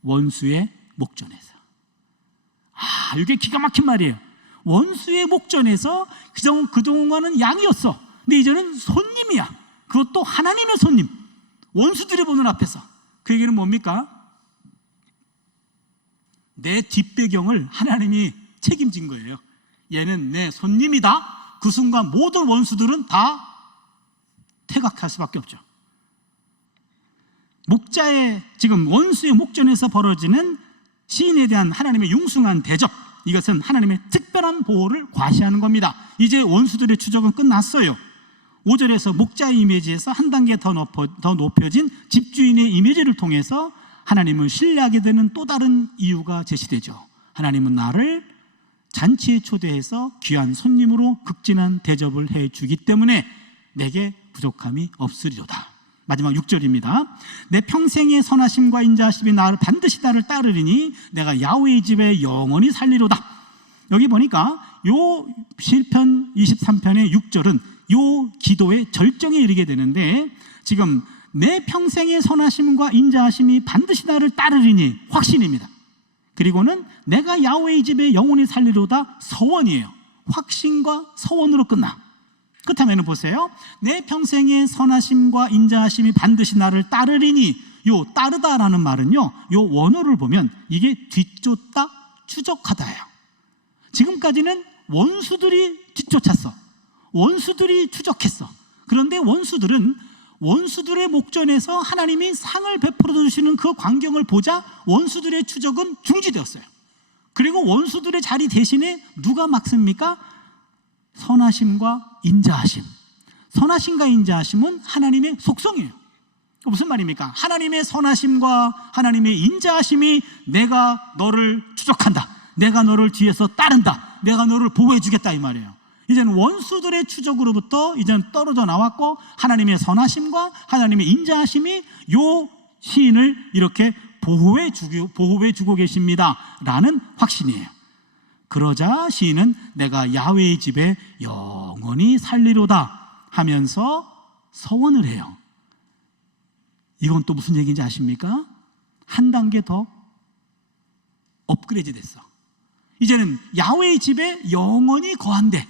원수의 목전에서. 이게 기가 막힌 말이에요. 원수의 목전에서 그동안은 양이었어. 근데 이제는 손님이야. 그것도 하나님의 손님. 원수들이 보는 앞에서. 그 얘기는 뭡니까? 내 뒷배경을 하나님이 책임진 거예요. 얘는 내 손님이다. 그 순간 모든 원수들은 다 퇴각할 수밖에 없죠. 목자의 지금 원수의 목전에서 벌어지는 시인에 대한 하나님의 융숭한 대접, 이것은 하나님의 특별한 보호를 과시하는 겁니다. 이제 원수들의 추적은 끝났어요. 5절에서 목자의 이미지에서 한 단계 더 높여진 집주인의 이미지를 통해서 하나님을 신뢰하게 되는 또 다른 이유가 제시되죠. 하나님은 나를 잔치에 초대해서 귀한 손님으로 극진한 대접을 해주기 때문에 내게 부족함이 없으리로다. 마지막 6절입니다. 내 평생의 선하심과 인자하심이 나를 반드시 따르리니 내가 야훼의 집에 영원히 살리로다. 여기 보니까 요 시편 23편의 6절은 요 기도의 절정에 이르게 되는데, 지금 내 평생의 선하심과 인자하심이 반드시 나를 따르리니 확신입니다. 그리고는 내가 야훼의 집에 영원히 살리로다 서원이에요. 확신과 서원으로 끝나. 그렇다면 보세요. 내 평생의 선하심과 인자하심이 반드시 나를 따르리니, 요 따르다라는 말은요, 요 원어를 보면 이게 뒤쫓다, 추적하다예요. 지금까지는 원수들이 뒤쫓았어. 원수들이 추적했어. 그런데 원수들의 목전에서 하나님이 상을 베풀어 주시는 그 광경을 보자 원수들의 추적은 중지되었어요. 그리고 원수들의 자리 대신에 누가 맡습니까? 선하심과 인자하심. 선하심과 인자하심은 하나님의 속성이에요. 무슨 말입니까? 하나님의 선하심과 하나님의 인자하심이 내가 너를 추적한다, 내가 너를 뒤에서 따른다, 내가 너를 보호해 주겠다, 이 말이에요. 이제는 원수들의 추적으로부터 이제는 떨어져 나왔고, 하나님의 선하심과 하나님의 인자하심이 요 시인을 이렇게 보호해 주고 계십니다 라는 확신이에요. 그러자 시인은 내가 야훼의 집에 영원히 살리로다 하면서 서원을 해요. 이건 또 무슨 얘기인지 아십니까? 한 단계 더 업그레이드 됐어. 이제는 야훼의 집에 영원히 거한대.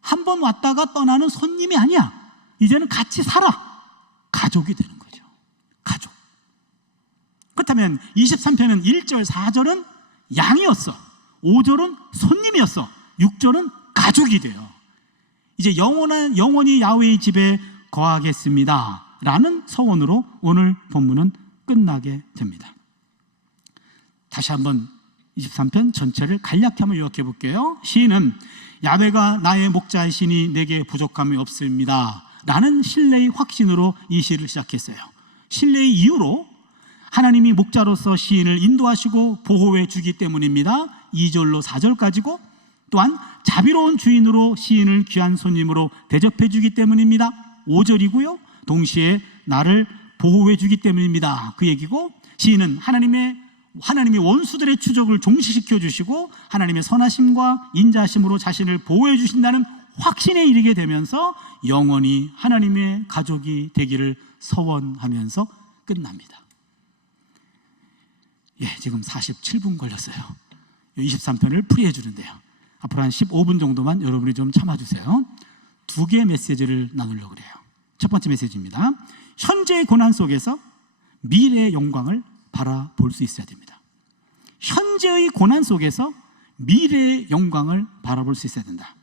한 번 왔다가 떠나는 손님이 아니야. 이제는 같이 살아. 가족이 되는 거죠. 가족. 그렇다면 23편은 1절, 4절은 양이었어. 5절은 손님이었어. 6절은 가족이 돼요. 이제 영원히 야훼의 집에 거하겠습니다 라는 서원으로 오늘 본문은 끝나게 됩니다. 다시 한번 23편 전체를 간략히 한번 요약해 볼게요. 시인은 야훼가 나의 목자이시니 내게 부족함이 없습니다 라는 신뢰의 확신으로 이 시를 시작했어요. 신뢰의 이유로 하나님이 목자로서 시인을 인도하시고 보호해 주기 때문입니다. 2절로 4절까지고, 또한 자비로운 주인으로 시인을 귀한 손님으로 대접해 주기 때문입니다. 5절이고요. 동시에 나를 보호해 주기 때문입니다. 그 얘기고, 시인은 하나님이 원수들의 추적을 종식시켜 주시고 하나님의 선하심과 인자하심으로 자신을 보호해 주신다는 확신에 이르게 되면서 영원히 하나님의 가족이 되기를 서원하면서 끝납니다. 지금 47분 걸렸어요. 23편을 풀이해 주는데요. 앞으로 한 15분 정도만 여러분이 좀 참아주세요. 두 개의 메시지를 나누려고 그래요. 첫 번째 메시지입니다. 현재의 고난 속에서 미래의 영광을 바라볼 수 있어야 됩니다. 현재의 고난 속에서 미래의 영광을 바라볼 수 있어야 된다.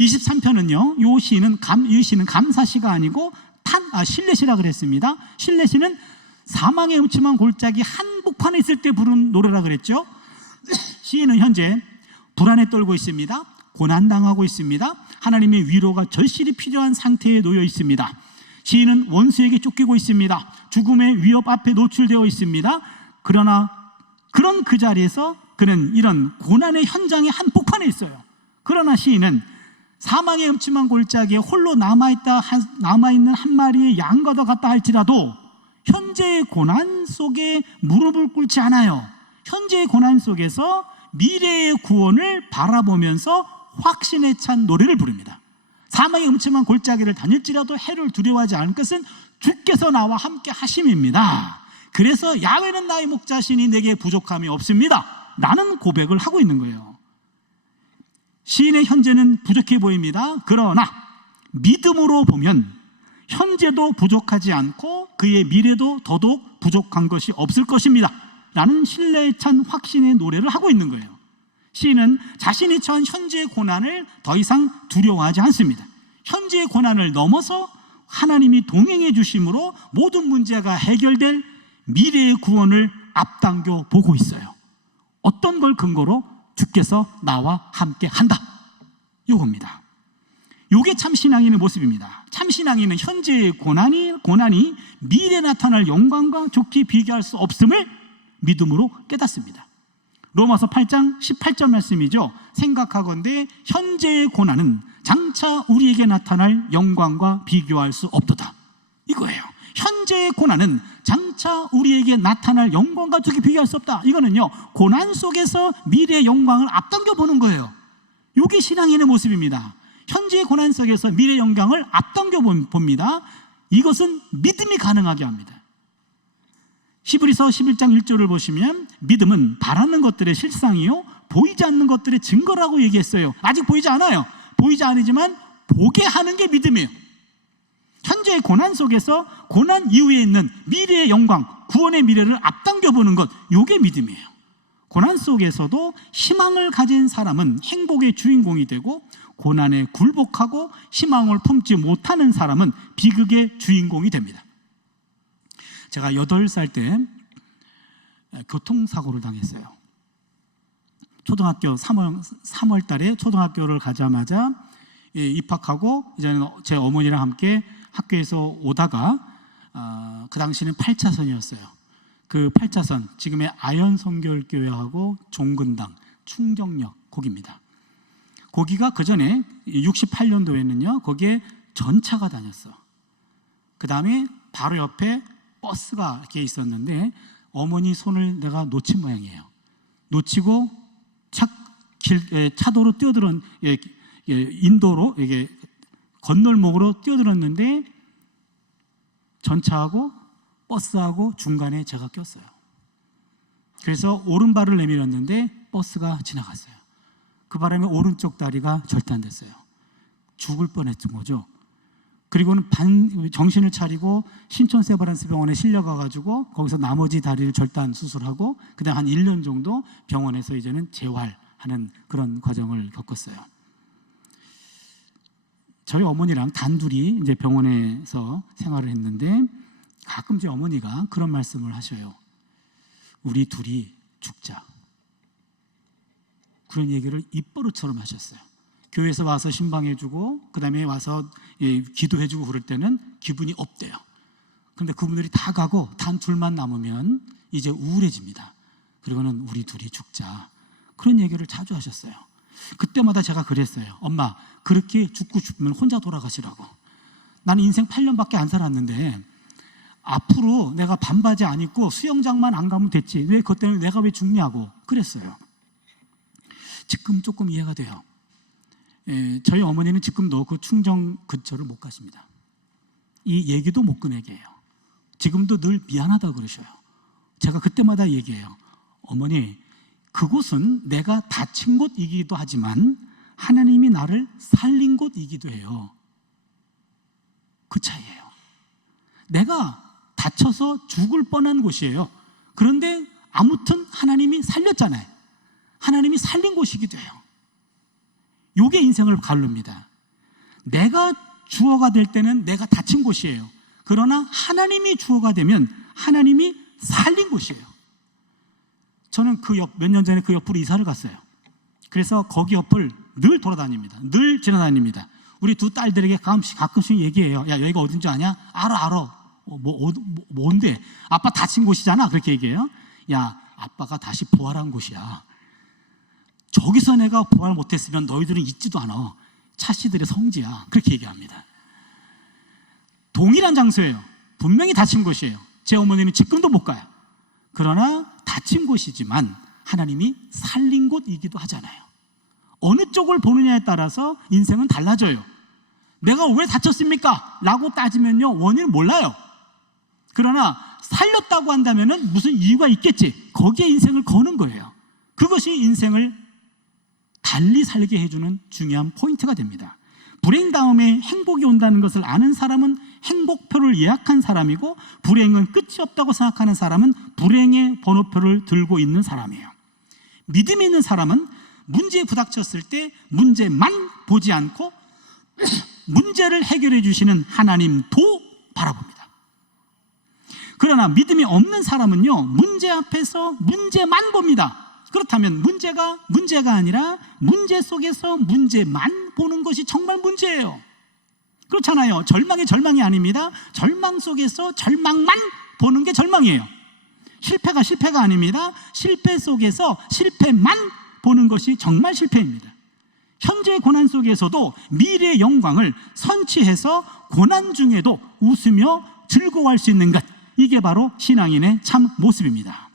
23편은요, 이 시는 감사시가 아니고 신뢰시라 그랬습니다. 신뢰시는 사망의 음침한 골짜기 한복판에 있을 때 부른 노래라 그랬죠. 시인은 현재 불안에 떨고 있습니다. 고난당하고 있습니다. 하나님의 위로가 절실히 필요한 상태에 놓여 있습니다. 시인은 원수에게 쫓기고 있습니다. 죽음의 위협 앞에 노출되어 있습니다. 그러나 그런 그 자리에서 그는 이런 고난의 현장의 한복판에 있어요. 그러나 시인은 사망의 음침한 골짜기에 홀로 남아있는 한 마리의 양과도 같다 할지라도 현재의 고난 속에 무릎을 꿇지 않아요. 현재의 고난 속에서 미래의 구원을 바라보면서 확신에 찬 노래를 부릅니다. 사망의 음침한 골짜기를 다닐지라도 해를 두려워하지 않을 것은 주께서 나와 함께 하심입니다. 그래서 야훼는 나의 목자시니 내게 부족함이 없습니다 라는 고백을 하고 있는 거예요. 시인의 현재는 부족해 보입니다. 그러나 믿음으로 보면 현재도 부족하지 않고 그의 미래도 더더욱 부족한 것이 없을 것입니다 라는 신뢰에 찬 확신의 노래를 하고 있는 거예요. 시인은 자신이 처한 현재의 고난을 더 이상 두려워하지 않습니다. 현재의 고난을 넘어서 하나님이 동행해 주심으로 모든 문제가 해결될 미래의 구원을 앞당겨 보고 있어요. 어떤 걸 근거로? 주께서 나와 함께 한다, 이겁니다. 이게 참 신앙인의 모습입니다. 참 신앙인은 현재의 고난이 미래에 나타날 영광과 좋게 비교할 수 없음을 믿음으로 깨닫습니다. 로마서 8장 18절 말씀이죠. 생각하건대 현재의 고난은 장차 우리에게 나타날 영광과 비교할 수 없도다, 이거예요. 현재의 고난은 장차 우리에게 나타날 영광과 두기 비교할 수 없다. 이거는요, 고난 속에서 미래의 영광을 앞당겨 보는 거예요. 이게 신앙인의 모습입니다. 현재의 고난 속에서 미래의 영광을 앞당겨 봅니다. 이것은 믿음이 가능하게 합니다. 히브리서 11장 1절을 보시면 믿음은 바라는 것들의 실상이요 보이지 않는 것들의 증거라고 얘기했어요. 아직 보이지 않아요. 보이지 않지만 보게 하는 게 믿음이에요. 현재의 고난 속에서 고난 이후에 있는 미래의 영광, 구원의 미래를 앞당겨 보는 것, 이게 믿음이에요. 고난 속에서도 희망을 가진 사람은 행복의 주인공이 되고, 고난에 굴복하고 희망을 품지 못하는 사람은 비극의 주인공이 됩니다. 제가 8살 때 교통사고를 당했어요. 초등학교 3월 달에 초등학교를 가자마자 입학하고, 이제는 제 어머니랑 함께 학교에서 오다가 그 당시는 8차선이었어요. 그 8차선, 지금의 아현성결교회하고 종근당, 충정역, 거기입니다. 거기가 그 전에 68년도에는요 거기에 전차가 다녔어. 그 다음에 바로 옆에 버스가 이렇게 있었는데, 어머니 손을 내가 놓친 모양이에요. 놓치고 차도로 뛰어들은, 인도로 이게 건널목으로 뛰어들었는데, 전차하고 버스하고 중간에 제가 꼈어요. 그래서 오른발을 내밀었는데 버스가 지나갔어요. 그 바람에 오른쪽 다리가 절단됐어요. 죽을 뻔했던 거죠. 그리고는 정신을 차리고 신촌 세브란스 병원에 실려가가지고 거기서 나머지 다리를 절단 수술하고, 그다음 한 1년 정도 병원에서 이제는 재활하는 그런 과정을 겪었어요. 저희 어머니랑 단둘이 이제 병원에서 생활을 했는데, 가끔 제 어머니가 그런 말씀을 하셔요. 우리 둘이 죽자. 그런 얘기를 입버릇처럼 하셨어요. 교회에서 와서 신방해주고 그 다음에 와서 기도해주고 그럴 때는 기분이 업돼요. 그런데 그분들이 다 가고 단 둘만 남으면 이제 우울해집니다. 그리고는 우리 둘이 죽자. 그런 얘기를 자주 하셨어요. 그때마다 제가 그랬어요. 엄마, 그렇게 죽고 싶으면 혼자 돌아가시라고. 나는 인생 8년밖에 안 살았는데 앞으로 내가 반바지 안 입고 수영장만 안 가면 됐지, 왜 그것 때문에 내가 왜 죽냐고 그랬어요. 지금 조금 이해가 돼요. 저희 어머니는 지금도 그 충정 근처를 못 가십니다. 이 얘기도 못 꺼내게 해요. 지금도 늘 미안하다고 그러셔요. 제가 그때마다 얘기해요. 어머니, 그곳은 내가 다친 곳이기도 하지만 하나님이 나를 살린 곳이기도 해요. 그 차이예요. 내가 다쳐서 죽을 뻔한 곳이에요. 그런데 아무튼 하나님이 살렸잖아요. 하나님이 살린 곳이기도 해요. 이게 인생을 가릅니다. 내가 주어가 될 때는 내가 다친 곳이에요. 그러나 하나님이 주어가 되면 하나님이 살린 곳이에요. 저는 몇 년 전에 그 옆으로 이사를 갔어요. 그래서 거기 옆을 늘 돌아다닙니다. 늘 지나다닙니다. 우리 두 딸들에게 가끔씩 얘기해요. 야, 여기가 어딘지 아냐? 알아. 뭔데? 아빠 다친 곳이잖아. 그렇게 얘기해요. 야, 아빠가 다시 부활한 곳이야. 저기서 내가 부활 못했으면 너희들은 있지도 않아. 차씨들의 성지야. 그렇게 얘기합니다. 동일한 장소예요. 분명히 다친 곳이에요. 제 어머니는 지금도 못 가요. 그러나 다친 곳이지만 하나님이 살린 곳이기도 하잖아요. 어느 쪽을 보느냐에 따라서 인생은 달라져요. 내가 왜 다쳤습니까? 라고 따지면요, 원인을 몰라요. 그러나 살렸다고 한다면 무슨 이유가 있겠지. 거기에 인생을 거는 거예요. 그것이 인생을 달리 살게 해주는 중요한 포인트가 됩니다. 불행 다음에 행복이 온다는 것을 아는 사람은 행복표를 예약한 사람이고, 불행은 끝이 없다고 생각하는 사람은 불행의 번호표를 들고 있는 사람이에요. 믿음이 있는 사람은 문제에 부닥쳤을 때 문제만 보지 않고 문제를 해결해 주시는 하나님도 바라봅니다. 그러나 믿음이 없는 사람은요, 문제 앞에서 문제만 봅니다. 그렇다면 문제가 아니라 문제 속에서 문제만 보는 것이 정말 문제예요. 그렇잖아요. 절망이 아닙니다. 절망 속에서 절망만 보는 게 절망이에요. 실패가 아닙니다. 실패 속에서 실패만 보는 것이 정말 실패입니다. 현재의 고난 속에서도 미래의 영광을 선취해서 고난 중에도 웃으며 즐거워할 수 있는 것, 이게 바로 신앙인의 참 모습입니다.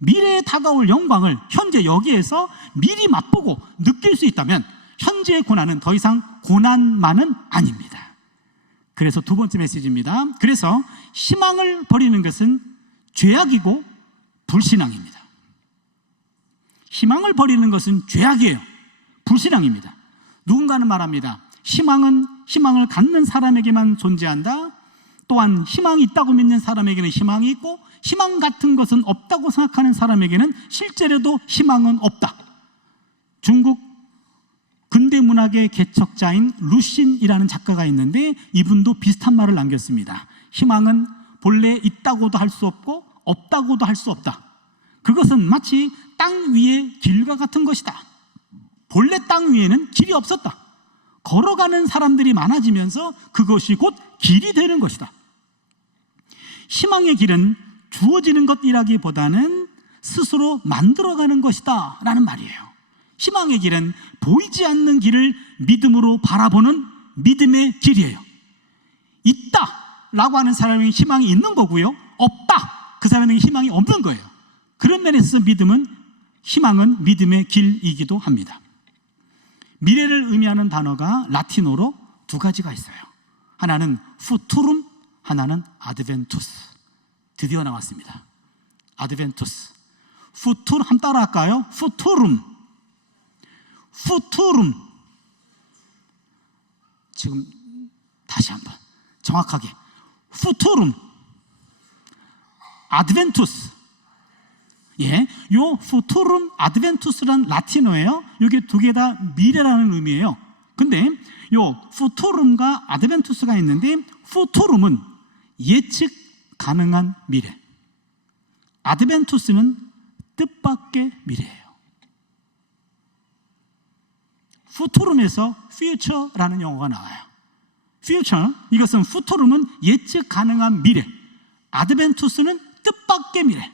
미래에 다가올 영광을 현재 여기에서 미리 맛보고 느낄 수 있다면 현재의 고난은 더 이상 고난만은 아닙니다. 그래서 두 번째 메시지입니다. 그래서 희망을 버리는 것은 죄악이고 불신앙입니다. 희망을 버리는 것은 죄악이에요. 불신앙입니다. 누군가는 말합니다. 희망은 희망을 갖는 사람에게만 존재한다. 또한 희망이 있다고 믿는 사람에게는 희망이 있고 희망 같은 것은 없다고 생각하는 사람에게는 실제로도 희망은 없다. 중국 근대문학의 개척자인 루신이라는 작가가 있는데 이분도 비슷한 말을 남겼습니다. 희망은 본래 있다고도 할 수 없고 없다고도 할 수 없다. 그것은 마치 땅 위의 길과 같은 것이다. 본래 땅 위에는 길이 없었다. 걸어가는 사람들이 많아지면서 그것이 곧 길이 되는 것이다. 희망의 길은 주어지는 것이라기보다는 스스로 만들어가는 것이다 라는 말이에요. 희망의 길은 보이지 않는 길을 믿음으로 바라보는 믿음의 길이에요. 있다 라고 하는 사람에게 희망이 있는 거고요, 없다 그 사람에게 희망이 없는 거예요. 그런 면에서 희망은 믿음의 길이기도 합니다. 미래를 의미하는 단어가 라틴어로 두 가지가 있어요. 하나는 futurum, 하나는 adventus. 드디어 나왔습니다. adventus. futur 한번 따라 할까요? futurum. futurum. 지금 다시 한번 정확하게 futurum, adventus. 예, 요 futurum, adventus란 라틴어예요. 이게 두 개 다 미래라는 의미예요. 근데 요 futurum과 adventus가 있는데 futurum은 예측 가능한 미래, adventus는 뜻밖의 미래예요. futurum에서 future라는 용어가 나와요. future, 이것은 futurum은 예측 가능한 미래, adventus는 뜻밖의 미래.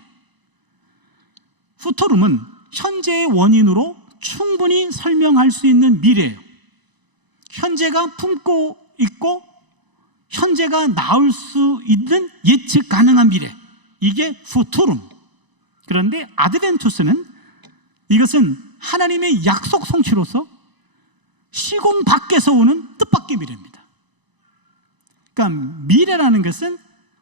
futurum은 현재의 원인으로 충분히 설명할 수 있는 미래예요. 현재가 품고 있고 현재가 나올 수 있는 예측 가능한 미래, 이게 futurum. 그런데 adventus는 이것은 하나님의 약속 성취로서 시공 밖에서 오는 뜻밖의 미래입니다. 그러니까 미래라는 것은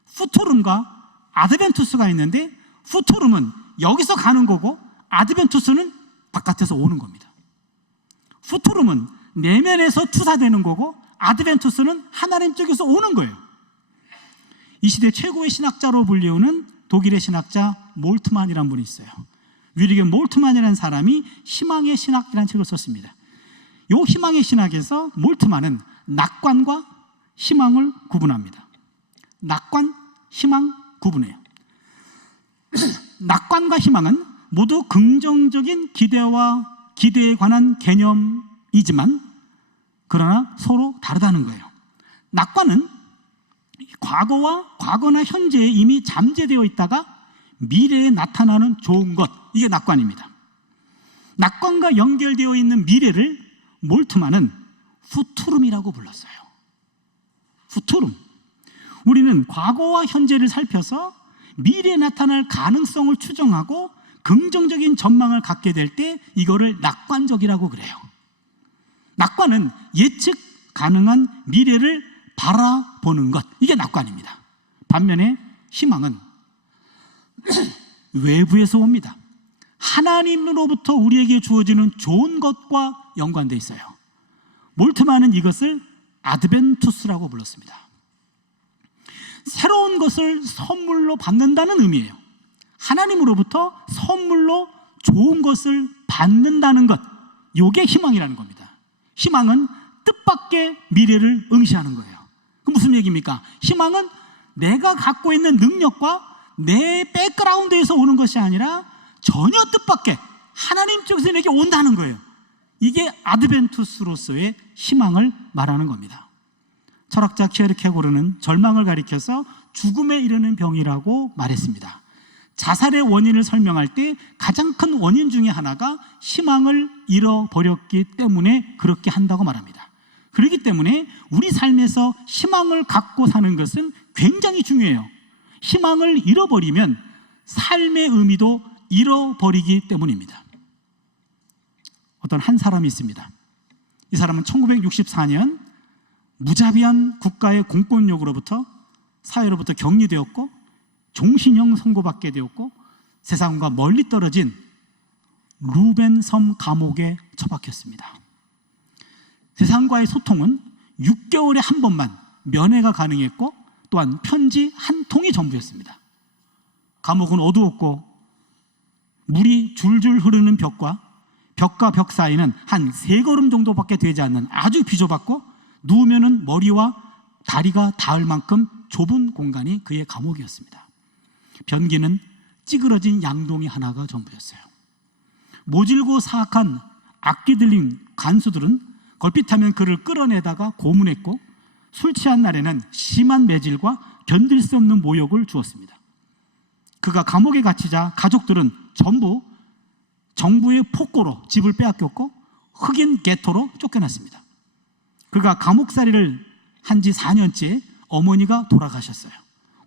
futurum과 adventus가 있는데 futurum은 여기서 가는 거고 adventus는 바깥에서 오는 겁니다. futurum은 내면에서 투사되는 거고 adventus는 하나님 쪽에서 오는 거예요. 이 시대 최고의 신학자로 불리우는 독일의 신학자 몰트만이라는 분이 있어요. 위리겐 몰트만이라는 사람이 희망의 신학이라는 책을 썼습니다. 이 희망의 신학에서 몰트만은 낙관과 희망을 구분합니다. 낙관, 희망 구분해요. 낙관과 희망은 모두 긍정적인 기대에 관한 개념이지만 그러나 서로 다르다는 거예요. 낙관은 과거나 현재에 이미 잠재되어 있다가 미래에 나타나는 좋은 것, 이게 낙관입니다. 낙관과 연결되어 있는 미래를 몰트만은 futurum이라고 불렀어요. futurum. 우리는 과거와 현재를 살펴서 미래에 나타날 가능성을 추정하고 긍정적인 전망을 갖게 될 때 이거를 낙관적이라고 그래요. 낙관은 예측 가능한 미래를 바라보는 것, 이게 낙관입니다. 반면에 희망은 외부에서 옵니다. 하나님으로부터 우리에게 주어지는 좋은 것과 연관되어 있어요. 몰트만은 이것을 adventus라고 불렀습니다. 새로운 것을 선물로 받는다는 의미예요. 하나님으로부터 선물로 좋은 것을 받는다는 것, 이게 희망이라는 겁니다. 희망은 뜻밖의 미래를 응시하는 거예요. 그 무슨 얘기입니까? 희망은 내가 갖고 있는 능력과 내 백그라운드에서 오는 것이 아니라 전혀 뜻밖의 하나님 쪽에서 내게 온다는 거예요. 이게 아드벤투스로서의 희망을 말하는 겁니다. 철학자 키에르케고르는 절망을 가리켜서 죽음에 이르는 병이라고 말했습니다. 자살의 원인을 설명할 때 가장 큰 원인 중에 하나가 희망을 잃어버렸기 때문에 그렇게 한다고 말합니다. 그렇기 때문에 우리 삶에서 희망을 갖고 사는 것은 굉장히 중요해요. 희망을 잃어버리면 삶의 의미도 잃어버리기 때문입니다. 어떤 한 사람이 있습니다. 이 사람은 1964년 무자비한 국가의 공권력으로부터, 사회로부터 격리되었고 종신형 선고받게 되었고 세상과 멀리 떨어진 루벤섬 감옥에 처박혔습니다. 세상과의 소통은 6개월에 한 번만 면회가 가능했고 또한 편지 한 통이 전부였습니다. 감옥은 어두웠고 물이 줄줄 흐르는 벽과 벽 사이는 한 3걸음 정도밖에 되지 않는 아주 비좁았고 누우면은 머리와 다리가 닿을 만큼 좁은 공간이 그의 감옥이었습니다. 변기는 찌그러진 양동이 하나가 전부였어요. 모질고 사악한 악기 들린 간수들은 걸핏하면 그를 끌어내다가 고문했고 술 취한 날에는 심한 매질과 견딜 수 없는 모욕을 주었습니다. 그가 감옥에 갇히자 가족들은 전부 정부의 폭거로 집을 빼앗겼고 흑인 게토로 쫓겨났습니다. 그가 감옥살이를 한 지 4년째 어머니가 돌아가셨어요.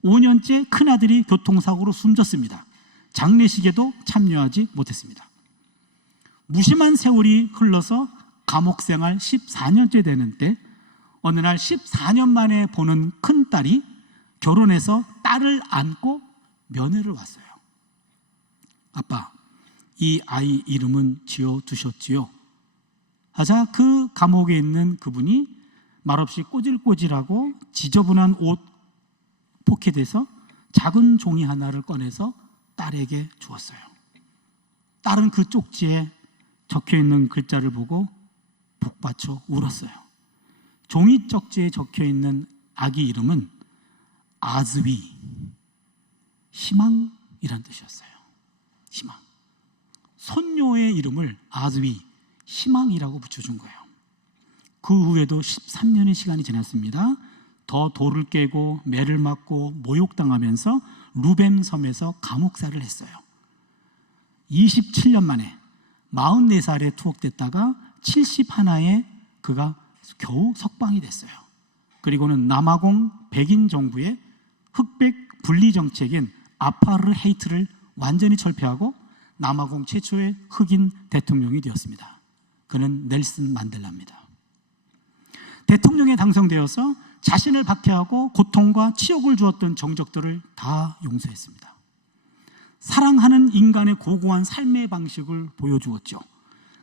5년째 큰아들이 교통사고로 숨졌습니다. 장례식에도 참여하지 못했습니다. 무심한 세월이 흘러서 감옥생활 14년째 되는 때 어느 날 14년 만에 보는 큰딸이 결혼해서 딸을 안고 면회를 왔어요. 아빠, 이 아이 이름은 지어두셨지요? 하자 그 감옥에 있는 그분이 말없이 꼬질꼬질하고 지저분한 옷 포켓에서 작은 종이 하나를 꺼내서 딸에게 주었어요. 딸은 그 쪽지에 적혀있는 글자를 보고 복받쳐 울었어요. 종이 쪽지에 적혀있는 아기 이름은 아즈위, 희망이란 뜻이었어요. 희망. 손녀의 이름을 아즈위, 희망이라고 붙여준 거예요. 그 후에도 13년의 시간이 지났습니다. 더 돌을 깨고 매를 맞고 모욕당하면서 루벤섬에서 감옥살이를 했어요. 27년 만에 44살에 투옥됐다가 71에 그가 겨우 석방이 됐어요. 그리고는 남아공 백인 정부의 흑백 분리 정책인 아파르헤이트를 완전히 철폐하고 남아공 최초의 흑인 대통령이 되었습니다. 그는 넬슨 만델라입니다. 대통령에 당선되어서 자신을 박해하고 고통과 치욕을 주었던 정적들을 다 용서했습니다. 사랑하는 인간의 고고한 삶의 방식을 보여주었죠.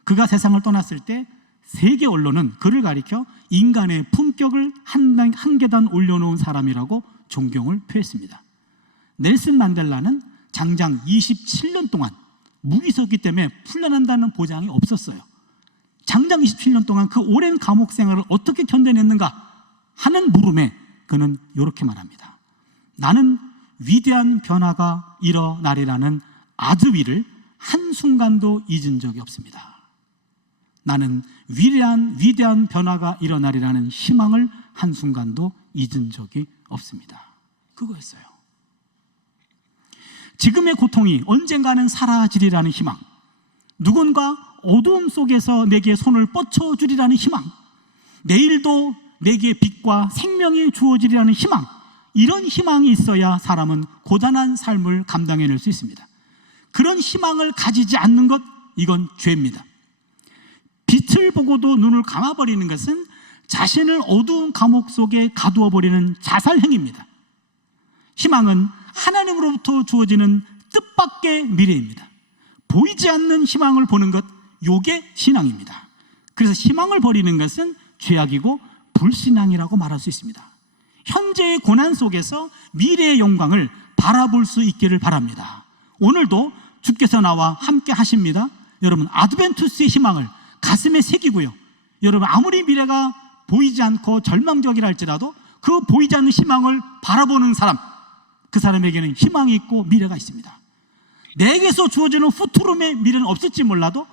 그가 세상을 떠났을 때 세계 언론은 그를 가리켜 인간의 품격을 한 계단 올려놓은 사람이라고 존경을 표했습니다. 넬슨 만델라는 장장 27년 동안 무기석이기 때문에 풀려난다는 보장이 없었어요. 장장 27년 동안 그 오랜 감옥 생활을 어떻게 견뎌냈는가 하는 물음에 그는 이렇게 말합니다. 나는 위대한 변화가 일어나리라는 아즈위를 한순간도 잊은 적이 없습니다. 나는 위대한 변화가 일어나리라는 희망을 한순간도 잊은 적이 없습니다. 그거였어요. 지금의 고통이 언젠가는 사라지리라는 희망, 누군가 어두움 속에서 내게 손을 뻗쳐주리라는 희망, 내일도 내게 빛과 생명이 주어지리라는 희망, 이런 희망이 있어야 사람은 고단한 삶을 감당해낼 수 있습니다. 그런 희망을 가지지 않는 것, 이건 죄입니다. 빛을 보고도 눈을 감아버리는 것은 자신을 어두운 감옥 속에 가두어버리는 자살행위입니다. 희망은 하나님으로부터 주어지는 뜻밖의 미래입니다. 보이지 않는 희망을 보는 것, 요게 신앙입니다. 그래서 희망을 버리는 것은 죄악이고 불신앙이라고 말할 수 있습니다. 현재의 고난 속에서 미래의 영광을 바라볼 수 있기를 바랍니다. 오늘도 주께서 나와 함께 하십니다. 여러분, 아드벤투스의 희망을 가슴에 새기고요, 여러분 아무리 미래가 보이지 않고 절망적이라 할지라도 그 보이지 않는 희망을 바라보는 사람, 그 사람에게는 희망이 있고 미래가 있습니다. 내게서 주어지는 후투룸의 미래는 없을지 몰라도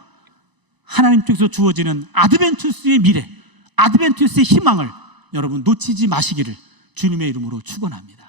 하나님 쪽에서 주어지는 아드벤투스의 미래, 아드벤투스의 희망을 여러분 놓치지 마시기를 주님의 이름으로 축원합니다.